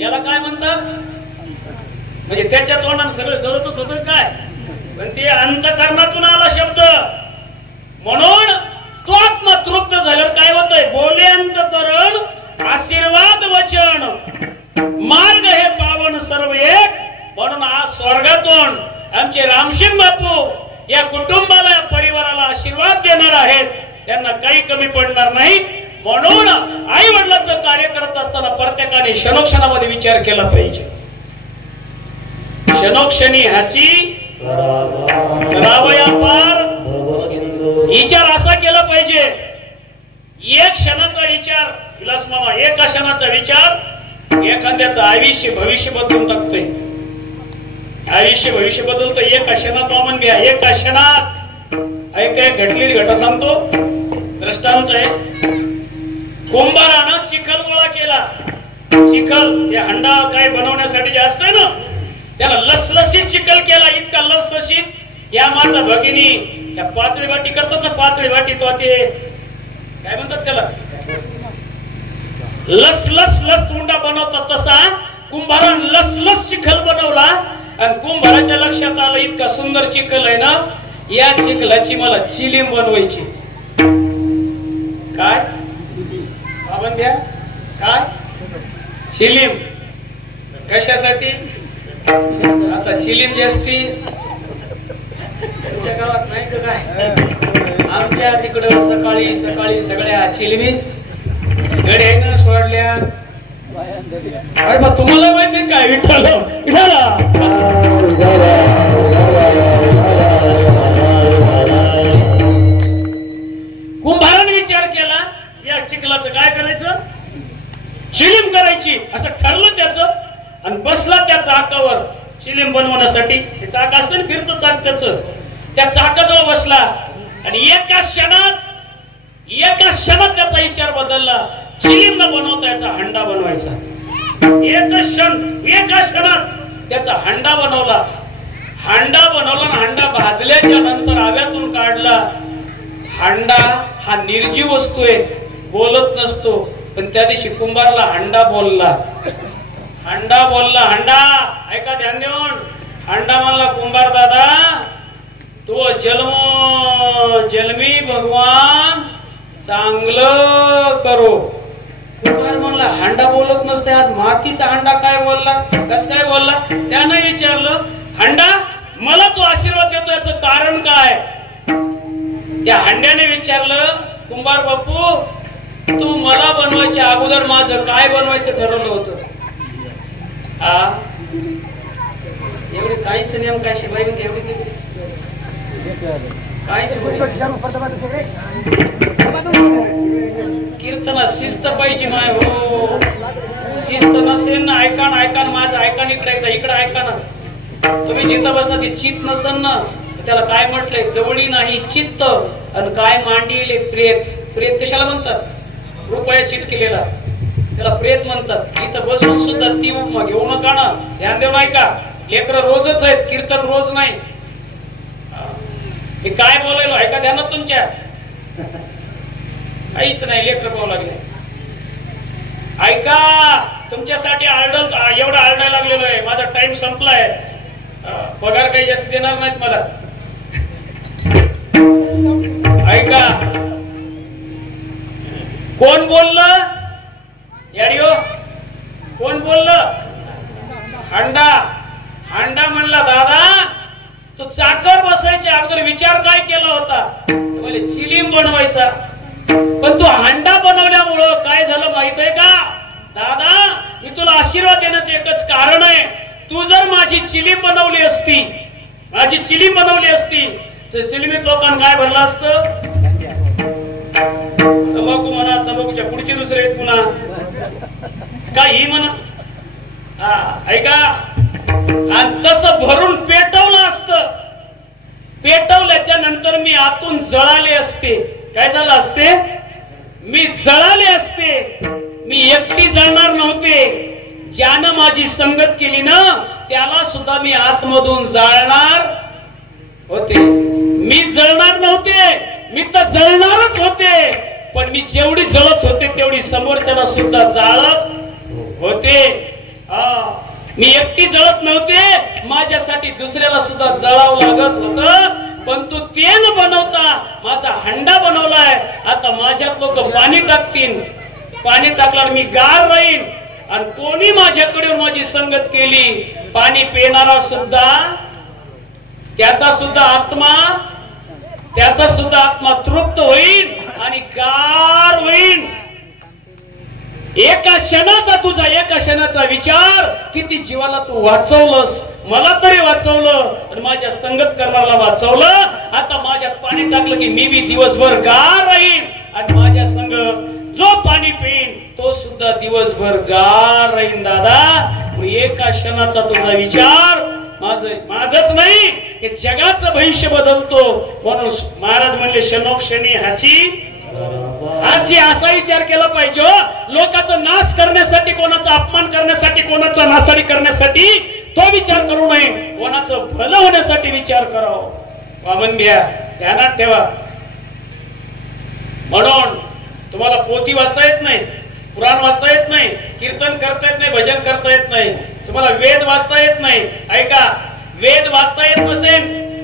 याला काय म्हणतात म्हणजे त्याच्या तोंडाने सगळं जळतच होतं काय, पण ते अंतकरणातून आला शब्द. म्हणून तो आत्मा तृप्त झाल्यावर काय होतंय, बोले अंतकरण आशीर्वाद वचन मार्ग हे पावन सर्व एक. म्हणून आज स्वर्गातून आमचे रामसिंग बापू या कुटुंबाला, या परिवाराला आशीर्वाद देणार आहेत. त्यांना काही कमी पडणार नाही. म्हणून आई वडिलांचं कार्य करत असताना प्रत्येकाने क्षणोक्षणामध्ये विचार केला पाहिजे. क्षणोक्षणी ह्याची करावया पार विचार असा केला पाहिजे. एक क्षणाचा विचार, विलास मामा, एका क्षणाचा विचार एखाद्याचं आयुष्य भविष्य बदलून टाकतोय. आयुष्य भविष्य बदलतो एका क्षणात. मामन घ्या, एका क्षणात. काय घडलेली घटना सांगतो, दृष्टांत आहे. कुंभारानं चिखल गोळा केला. चिखल हे हंडा काय बनवण्यासाठी जे असतंय ना, त्याला लसलसीत चिखल केला. इतका लसलसीत या माझा भगिनी त्या पातळी वाटी करतात ना, पातळी वाटी तो ते काय म्हणतात त्याला, लसलस लस उंडा बनवतात तसा कुंभारानं लसलस चिखल बनवला. आणि कुंभाराच्या लक्षात आलं इतका सुंदर चिखल आहे ना, या चिखलाची मला चिलीम बनवायची. काय बाबन द्या, काय चिलीम कशासाठी. आता चिलीम जी असती तुमच्या गावात नाही का काय, आमच्या तिकडं सकाळी सकाळी सगळ्या चिलीमीच गड्या सोडल्या. अरे मग तुम्हाला माहिती काय, विठ्ठल कुंभाराने विचार केला या चिखलाचं काय करायचं, चिलीम करायची असं ठरलं त्याचं. आणि बसला त्या चाकावर चिलीम बनवण्यासाठी. ते चाक असतं ना, फिरतं चाक त्याचं, त्या चाकाजवळ बसला आणि एका क्षणात त्याचा विचार बदलला. चिलीम न बनवता याचा हंडा बनवायचा. एका क्षणात त्याचा हंडा बनवला. हंडा भाजल्याच्या नंतर आव्यातून काढला. हंडा हा निर्जीव वस्तू आहे, बोलत नसतो. पण त्या दिवशी कुंभारला हंडा बोलला. हंडा ऐका ध्यान देऊन. अंडा म्हणला कुंभार दादा तो जन्मी भगवान चांगलं करो. कुंभार म्हणला हांडा बोलत नसते आज मातीचा हांडा काय बोलला कस काय बोलला. त्यानं विचारलं हांडा मला तू आशीर्वाद देतो याचं कारण काय. त्या हांड्याने विचारलं कुंभार बापू तू मला बनवायच्या अगोदर माझं काय बनवायचं ठरवलं होतं. एवढे काहीच नियम काय शिवाय एवढे काहीच कीर्तना शिस्त पाहिजे माय हो. शिस्त नसेल ना ऐका ना माझं ऐका इकडे ऐका ना. तुम्ही जिथं बसता ते चित्त नसेल ना त्याला काय म्हटलंय जवळी नाही चित्त आणि काय मांडीले प्रेत. प्रेत कशाला म्हणतात रुपया चित केलेला त्याला प्रेत म्हणतात. इथं बसून सुद्धा ती उपमा घेऊ नका ना. ध्यान देऊ नाही का लेकर रोजच आहेत कीर्तन रोज नाही. हे काय बोलायलो ऐका ध्यानात तुमच्या काहीच नाही लेकर पाहू लागले. ऐका तुमच्यासाठी एवढा आरडायला लागलेलो आहे. माझा टाइम संपलाय. पगार काही जास्त देणार नाहीत मला. ऐका कोण बोललं याडिओ कोण बोललं. हांडा म्हणला दादा तू चाकर बसायच्या अगोदर विचार काय केला होता. चिलीम बनवायचा पण तू हांडा बनवल्यामुळं काय झालं माहित आहे का दादा. मी तुला आशीर्वाद देण्याचं एकच कारण आहे. तू जर माझी चिलीम बनवली असती तर चिलीमीत लोकांना काय भरलं असतं. तंबाखू म्हणा तंबाखूच्या पुढची दुसरे पुन्हा काही म्हणा. ऐका आणि तसं भरून पेटवलं असतं. पेटवल्याच्या नंतर मी आतून जळाले असते. काय झालं असते मी जळाले असते. मी एकटी जळणार नव्हते. ज्यानं माझी संगत केली ना त्याला सुद्धा मी आतमधून जाळणार होते. मी जळणार नव्हते मी तर जळणारच होते. पण मी जेवढी जळत होते तेवढी समोरच्याला सुद्धा जाळत होते. मी एकटी जळत नव्हते माझ्यासाठी दुसऱ्याला सुद्धा जळावं लागत होतं. पण तू ते न बनवता माझा हंडा बनवलाय. आता माझ्यात लोक पाणी टाकतील. पाणी टाकल्यावर मी गार राहीन आणि कोणी माझ्याकडे माझी संगत केली पाणी पिणारा सुद्धा त्याचा सुद्धा आत्मा तृप्त होईल आणि गार होईल. एका क्षणाचा विचार किती जीवाला तू वाचवलंस. मला तरी वाचवलं आणि माझ्या संगत करणाऱ्याला वाचवलं. आता माझ्यात पाणी टाकलं की मी बी दिवसभर गार राहील आणि माझ्या संग जो पाणी पिईन तो सुद्धा दिवसभर गार राहील. दादा एका क्षणाचा तुझा विचार माझच नाही हे जगाचं भविष्य बदलतो. म्हणून महाराज म्हणले क्षणोक्षणी हाची असा विचार केला पाहिजे. लोकांचा नाश करण्यासाठी कोणाचा अपमान करण्यासाठी कोणाचा नासाडी करण्यासाठी तो विचार करू नये. कोणाचं भलं होण्यासाठी विचार करावं. वामन घ्या ध्यानात ठेवा. म्हणून तुम्हाला पोथी वाचता येत नाही पुराण वाचता येत नाही कीर्तन करता येत नाही भजन करता येत नाही तुम्हाला वेद वाचता येत नाही. ऐका वेद वाचता येत नसेल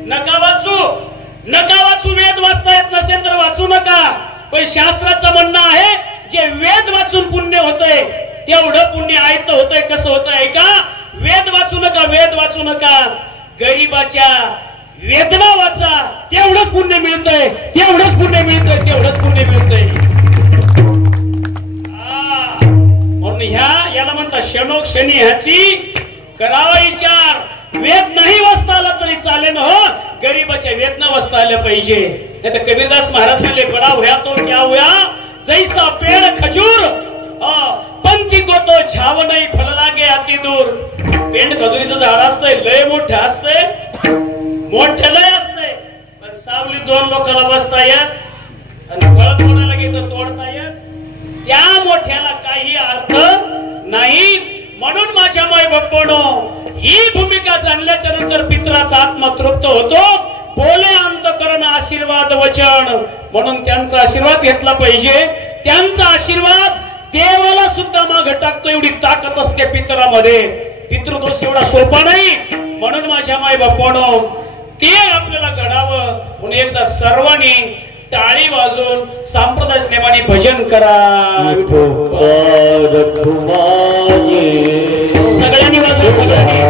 नका वाचू. वेद वाचता येत नसेल तर वाचू नका. पण शास्त्राचं म्हणणं आहे जे वेद वाचून पुण्य होतंय तेवढं पुण्य आयत होतंय. कसं होतंय ऐका वेद वाचू नका. गरीबाच्या वेदना वाचा तेवढंच पुण्य मिळतंय. म्हणून याला म्हणतात क्षणोक्षणी ह्याची करावा विचार. वेद नाही वाचता आला तरी चालेल हो गरीबाच्या वेदना वाचता आल्या पाहिजे. नाही तर कबीरदास महाराज म्हणले बडा हुया तो क्या हुया जैसा पेड़ खजूर पंथी को तो झाव नाही फल लागे अति दूर. पेंड खजुरीचं झाड असतंय लय मोठं असतंय लय असतंय पण सावली दोन लोकांना बसता येत आणि फळ कोणाला घेतं तोडता येत. त्या मोठ्याला काही अर्थ नाही. म्हणून माझ्या माय बाप्पानो ही भूमिका जाणल्याच्या नंतर पितराचा आत्मा तृप्त होतो. बोले अंतकरण आशीर्वाद वचन. म्हणून त्यांचा आशीर्वाद घेतला पाहिजे. त्यांचा आशीर्वाद देवाला सुद्धा मागे टाकतो एवढी ताकद असते पितरामध्ये. पितृदोष एवढा सोपा नाही. म्हणून माझ्या माय बापानो ते आपल्याला घडावं म्हणून एकदा सर्वांनी टाळी वाजवून सांप्रदायिक नेमाने भजन करा. सगळ्यांनी वाजवा, सगळ्यांनी.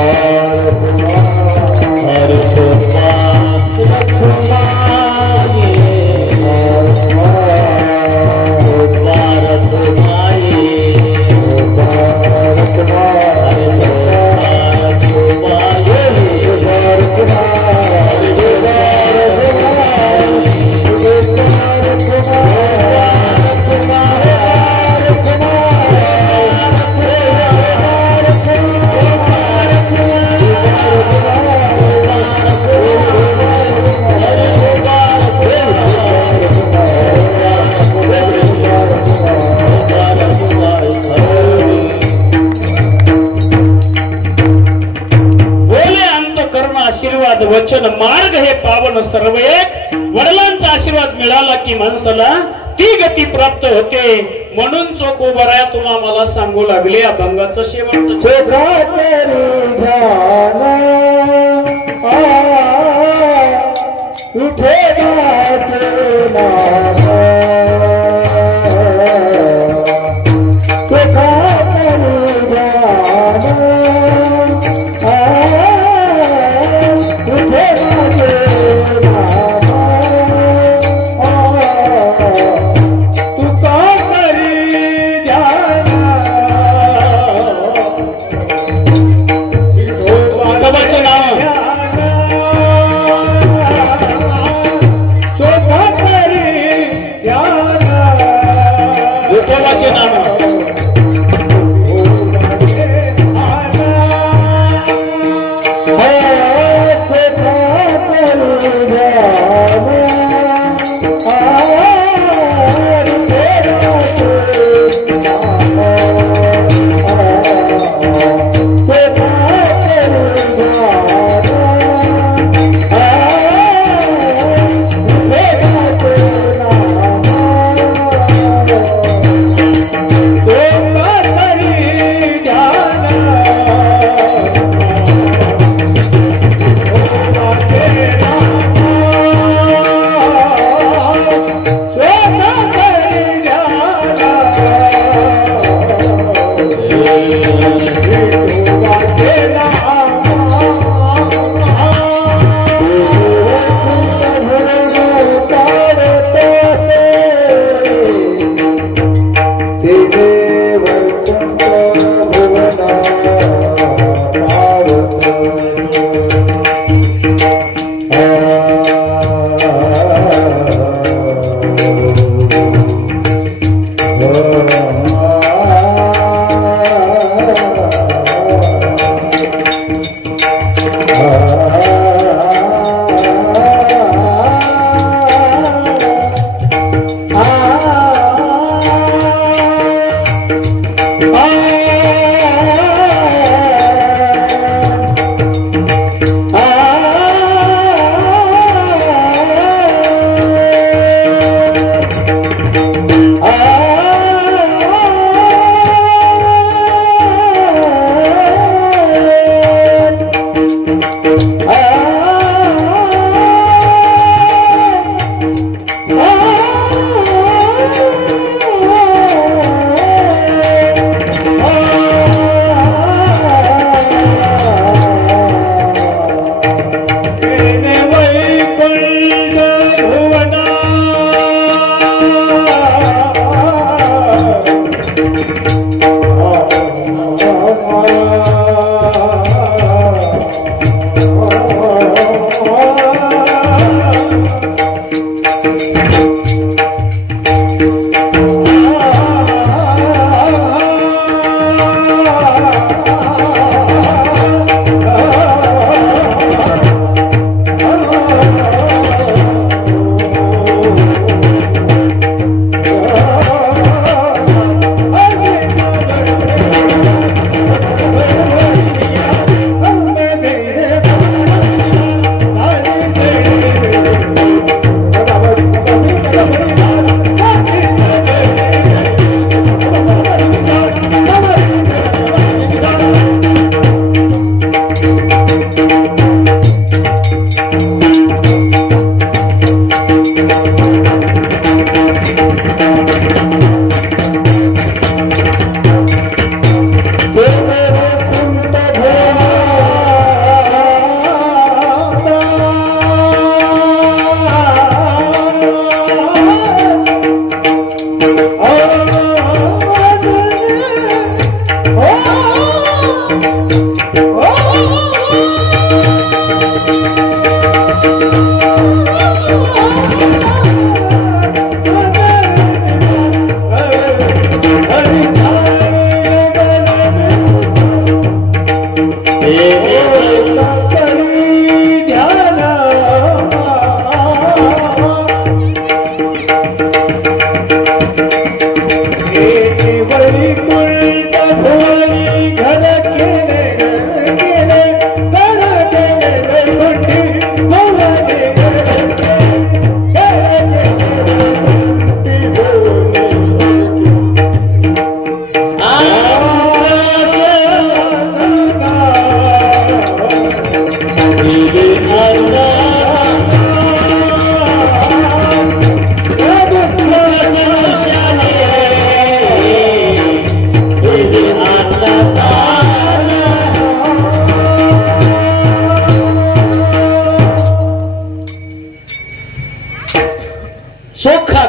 वचन मार्ग हे पावन सर्व एक. वडिलांचा आशीर्वाद मिळाला की माणसाला ती गती प्राप्त होते. म्हणून चोख उभा राहा तुम्हा मला सांगू लागले अभंगाचं शेवटचं.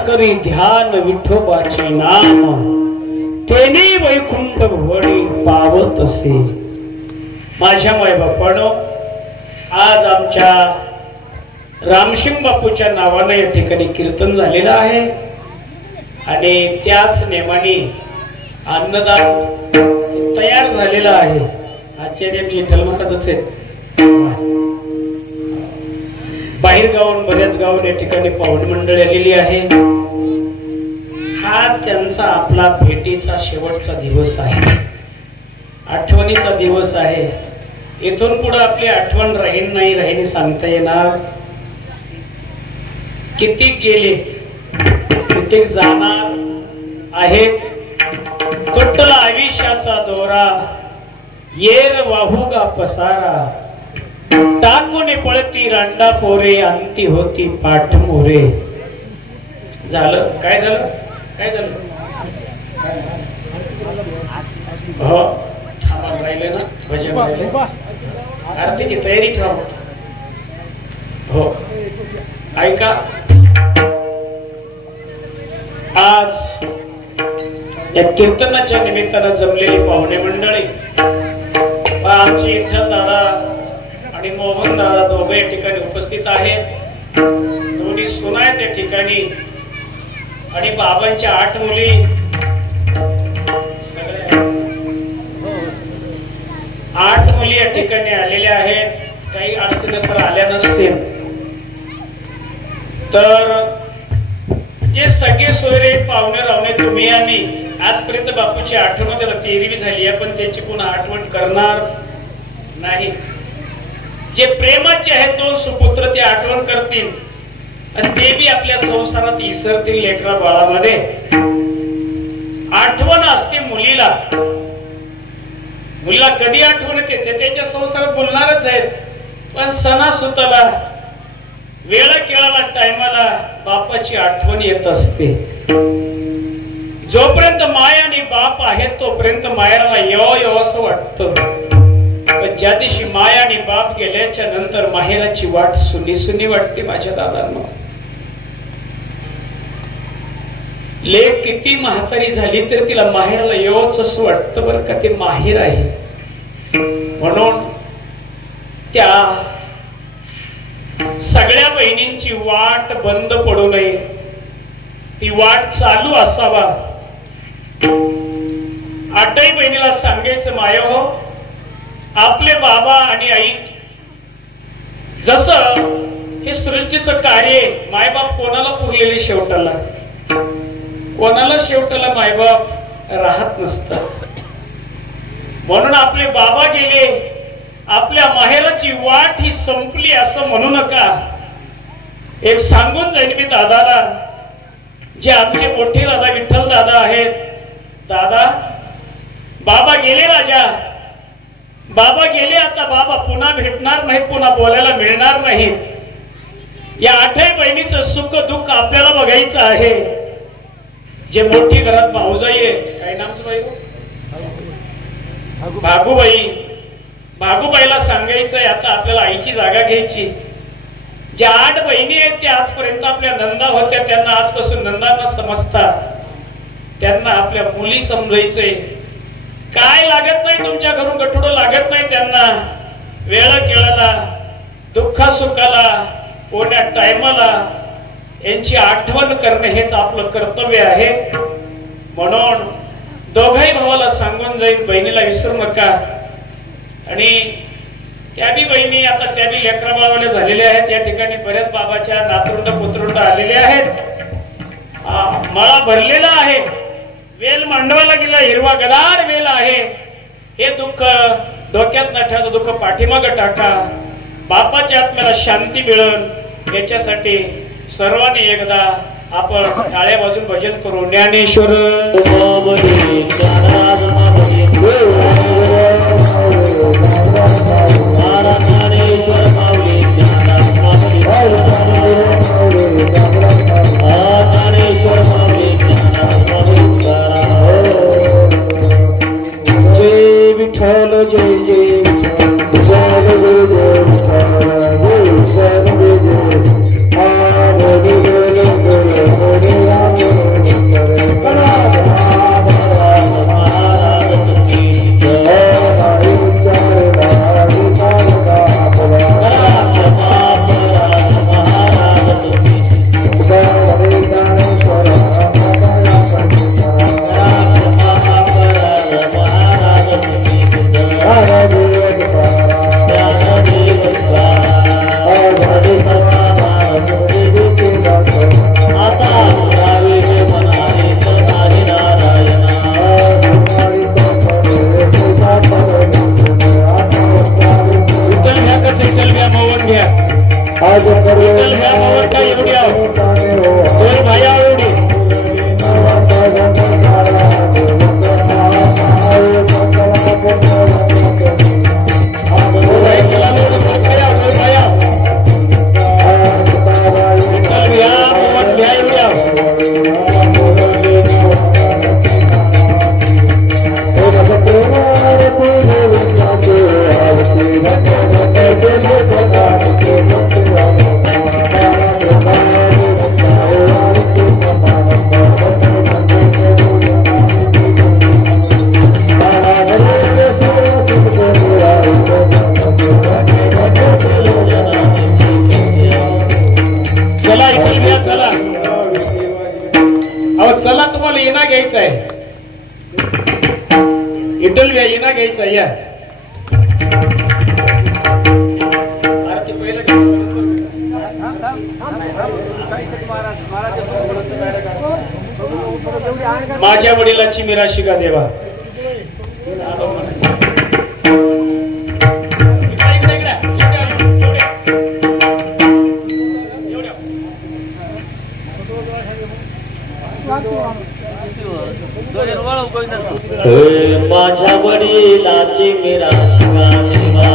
करी ध्यान विठोबाचे नाम तेने वैकुंठ भवडी पावत असे। माझ्या मायबापानो, आज आमच्या रामसिंग बापूच्या नावाने या ठिकाणी कीर्तन झालेलं आहे आणि त्याच नेमाने अन्नदान तयार झालेलं आहे। आचार्यांची जन्मकथाच आहे। बाहेर गावून बऱ्याच गावून या ठिकाणी पाहुणे मंडळी आलेली आहे। हा त्यांचा आपला भेटीचा शेवटचा दिवस आहे, आठवणीचा दिवस आहे। इथून पुढे आपली आठवण राहील नाही राहील सांगता येणार। किती गेले किती जाणार आहेत, तुटला आयुष्याचा दोरा, येर वाहुगा पसारा, टाकून पळती रांडा पोरे, अंती होती पाठ मोरे। झालं काय झालं काय झालं? हो थांबा, राहिले ना भजन राहिले, आरतीची तयारी ठेवा। हो ऐका, आज या कीर्तनाच्या निमित्तानं जमलेली पाहुणे मंडळी, आमची इथं दादा आणि मोहन दादा दोघे या ठिकाणी उपस्थित आहेत। दोन्ही सुना आहेत या ठिकाणी आणि बाबांच्या 8 मुली, 8 मुली या ठिकाणी आलेल्या आहेत। काही अडचणी तर आल्या नसतील तर जे सगळे सोयरे पाहुणे रावणे तुम्ही आणि आजपर्यंत बापूची आठवण त्याला 13वी झाली आहे, पण त्याची पुन्हा आठवण करणार नाही। जे प्रेमाचे आहेत 2 सुपुत्र ते आठवण करतील आणि ते बी आपल्या संसारात इसरतील। लेकरा बाळामध्ये आठवण असते मुलीला, मुलीला कधी आठवण येते त्याच्या संसारात बोलणारच आहेत, पण सणासुताला वेळ केळाला टायमाला बापाची आठवण येत असते। जोपर्यंत माय आणि बाप आहेत तोपर्यंत मायराला येव असं वाटतं, पण ज्या दिवशी माय आणि बाप गेल्याच्या नंतर माहेराची वाट सुनी सुनी वाटते। माझ्या दादांना लेक किती म्हातारी झाली तर तिला माहेराला येवच असं वाटतं बरं का, ते माहेर आहे। म्हणून त्या सगळ्या बहिणींची वाट बंद पडू नये, ती वाट चालू असावा। 8ही बहिणीला सांगायचं, माय हो, आपले बाबा आणि आई जसं हे सृष्टीचं कार्य, मायबाप कोणाला पुरलेले शेवटाला, कोणाला शेवटाला मायबाप राहत नसतात। म्हणून आपले बाबा गेले, आपल्या माहेराची वाट ही संपली असं म्हणू नका। एक सांगून जाईल मी दादाला, जे आमचे मोठे दादा विठ्ठल दादा आहेत, दादा बाबा गेले, राजा बाबा गेले, आता बाबा पुन्हा भेटणार नाही, पुन्हा बोलायला मिळणार नाही। या 8ही बहिणीचं सुख दुःख आपल्याला बघायचं आहे। जे मोठी घरात भाऊजाई आहे, काय नामचं बाई, भागूबाई, भागूबाईला सांगायचंय आता आपल्याला आईची जागा घ्यायची। ज्या 8 बहिणी आहेत त्या आजपर्यंत आपल्या नंदा होत्या, त्यांना आजपासून नंदांना समजतात, त्यांना आपल्या मुली समजायचंय। काय लागत नाही, तुमच्या घरून गठुडं लागत नाही त्यांना। वेळ केळाला, दुःखा सुखाला, कोण्या टायमाला यांची आठवण करणे हेच आपलं कर्तव्य आहे। म्हणून दोघाही भावाला सांगून जाईल, बहिणीला विसरू नका। आणि त्या बी बहिणी आता त्या बी लेकरा बाळवले झालेल्या आहेत. या ठिकाणी बऱ्याच बाबाच्या नातरुंड पुत्रुंड आलेले आहेत. मळा भरलेला आहे. वेल मांडवाला गेला, हिरवा गदार वेल आहे. हे दुःख डोक्यात न ठेवता दुःख पाठीमागं टाका. बापाच्या आत्म्याला शांती मिळेल याच्यासाठी सर्वांनी एकदा आपण टाळ्या वाजून भजन करू. ज्ञानेश्वर जय विठ्ठल जय जय चला तुम्हाला येणा घ्यायचा आहे. विठ्ठल येणा घ्यायचा या माझ्या वडिलांची मिराशी का देवा. माझ्या वडिलांची मिराशी का देवा.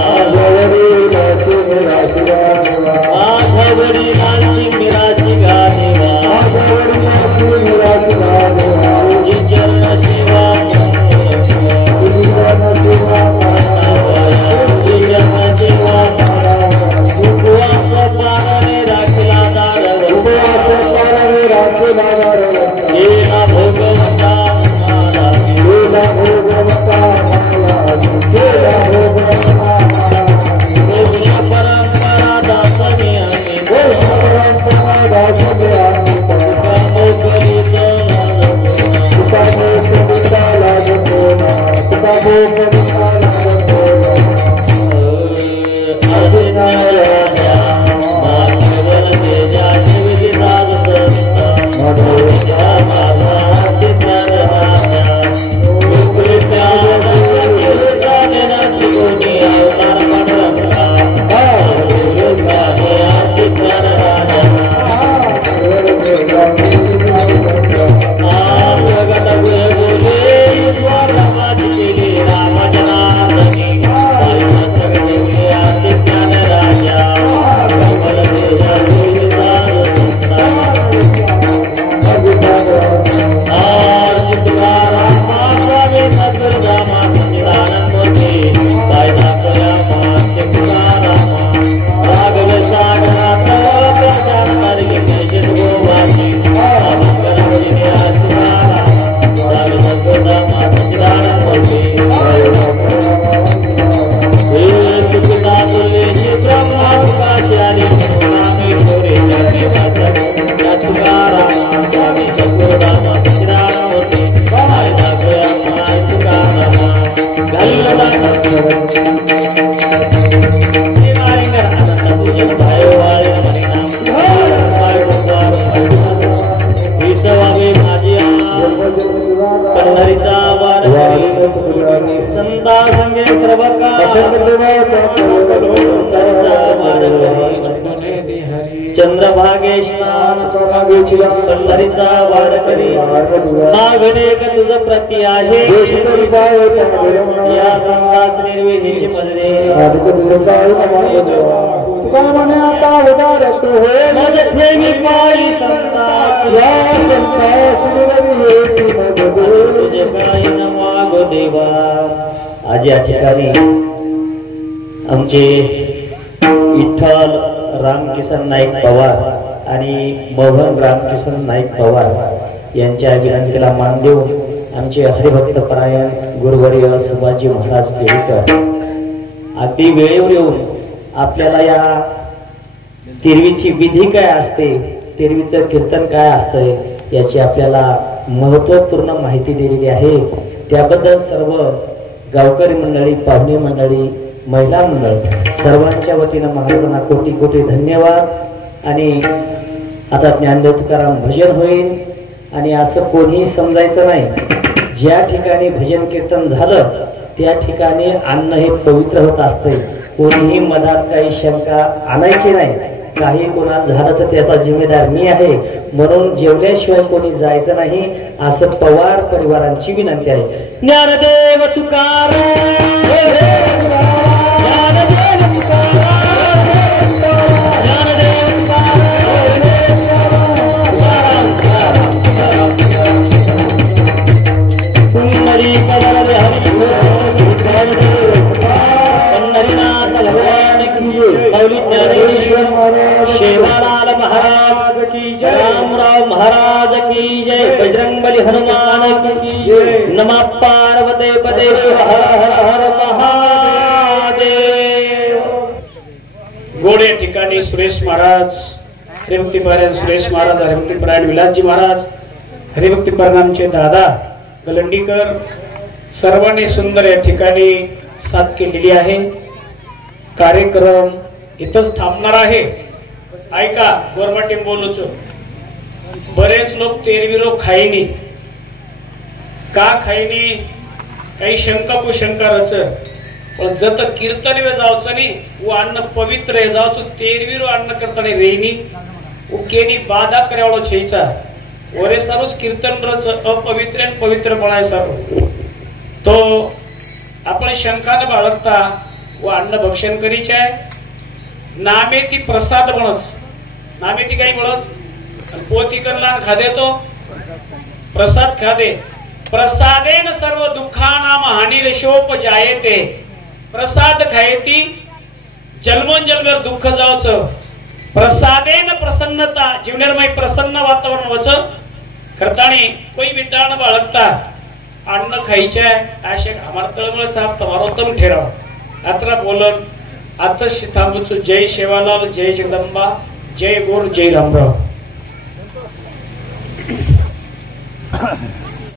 माझ्या वडिलांची मिराशी का देवा. चरण सेवा चंद्रभागे स्नान पंढरीचा वार करी मागणे तुझ प्रती आहे या संदास निर्विधीची मजरे मज ठेवी पायी तुझे काही न मागो देवा. आज या ठिकाणी आमचे विठ्ठल रामकिसन नाईक पवार आणि मोहन रामकिसन नाईक पवार यांच्या विनंतीला मान देऊन आमचे हरिभक्त परायण गुरुवर्य सुभाजी महाराज केळकर अगदी वेळेवर येऊन आपल्याला या तेरवीची विधी काय असते, तेरवीचं कीर्तन काय असतंय याची आपल्याला महत्वपूर्ण माहिती दिलेली आहे. त्याबद्दल सर्व गावकरी मंडळी, पाहुणे मंडळी, महिला मंडळ सर्वांच्या वतीनं महाराजांना कोटी कोटी धन्यवाद. आणि आता ज्ञानदेव तुकाराम भजन होईल आणि असं कोणीही समजायचं नाही, ज्या ठिकाणी भजन कीर्तन झालं त्या ठिकाणी अन्न हे पवित्र होत असते. कोणीही मनात काही शंका आणायची नाही. काही कोणाला झालं तर त्याचा जिम्मेदार मी आहे, म्हणून जेवल्याशिवाय कोणी जायचं नाही असं पवार परिवारांची विनंती आहे. ज्ञानदेव शेवालाल महाराज की जय, रामराव महाराज की जय, बजरंगबली हनुमान की जय. नमः पार्वती पते हर हर महादेव. गोड या ठिकाणी सुरेश महाराज, हरिभक्ती परायण सुरेश महाराज, हरिभक्ती परायण विलासजी महाराज, हरिभक्ती परायण आमचे दादा गलंडीकर सर्वांनी सुंदर या ठिकाणी साथ केलेली आहे. कार्यक्रम इथंच थांबणार आहे. ऐका गोरमाटी बोलूच, बरेच लोक तेरविरो खाईनी का खाईनी काही शंका कुशंका रच, पण जत कीर्तन वे जावचं नाही वो अन्न पवित्र आहे जावचं. तेरविरो अन्न करताना रेनी वो केनी बाधा करावळो छेचा वरे सारोच कीर्तन रच अपवित्र आणि पवित्र बनाय सारो. तो आपण शंका न बाळगता वो अन्न भक्षण करीचे आहे. नामेती प्रसाद म्हणस, नामेती काही म्हणस पोती करला खादे तो प्रसाद खादे. प्रसादेन सर्व दुःखानाम हानिरशोप जायते. प्रसाद खायती जन्मोन जन्मेर दुःख जावचं. प्रसादेन प्रसन्नता जीवनेरमय प्रसन्न वातावरण वच करताणी कोई विटाण बाळगता अन्न खायचे असे हमार तळमळ साप तुम्हारो तम ठेराव. आता बोलन आता थांबूचो. जय शेवालाल, जय जगदंबा, जय गोर, जय रामराव.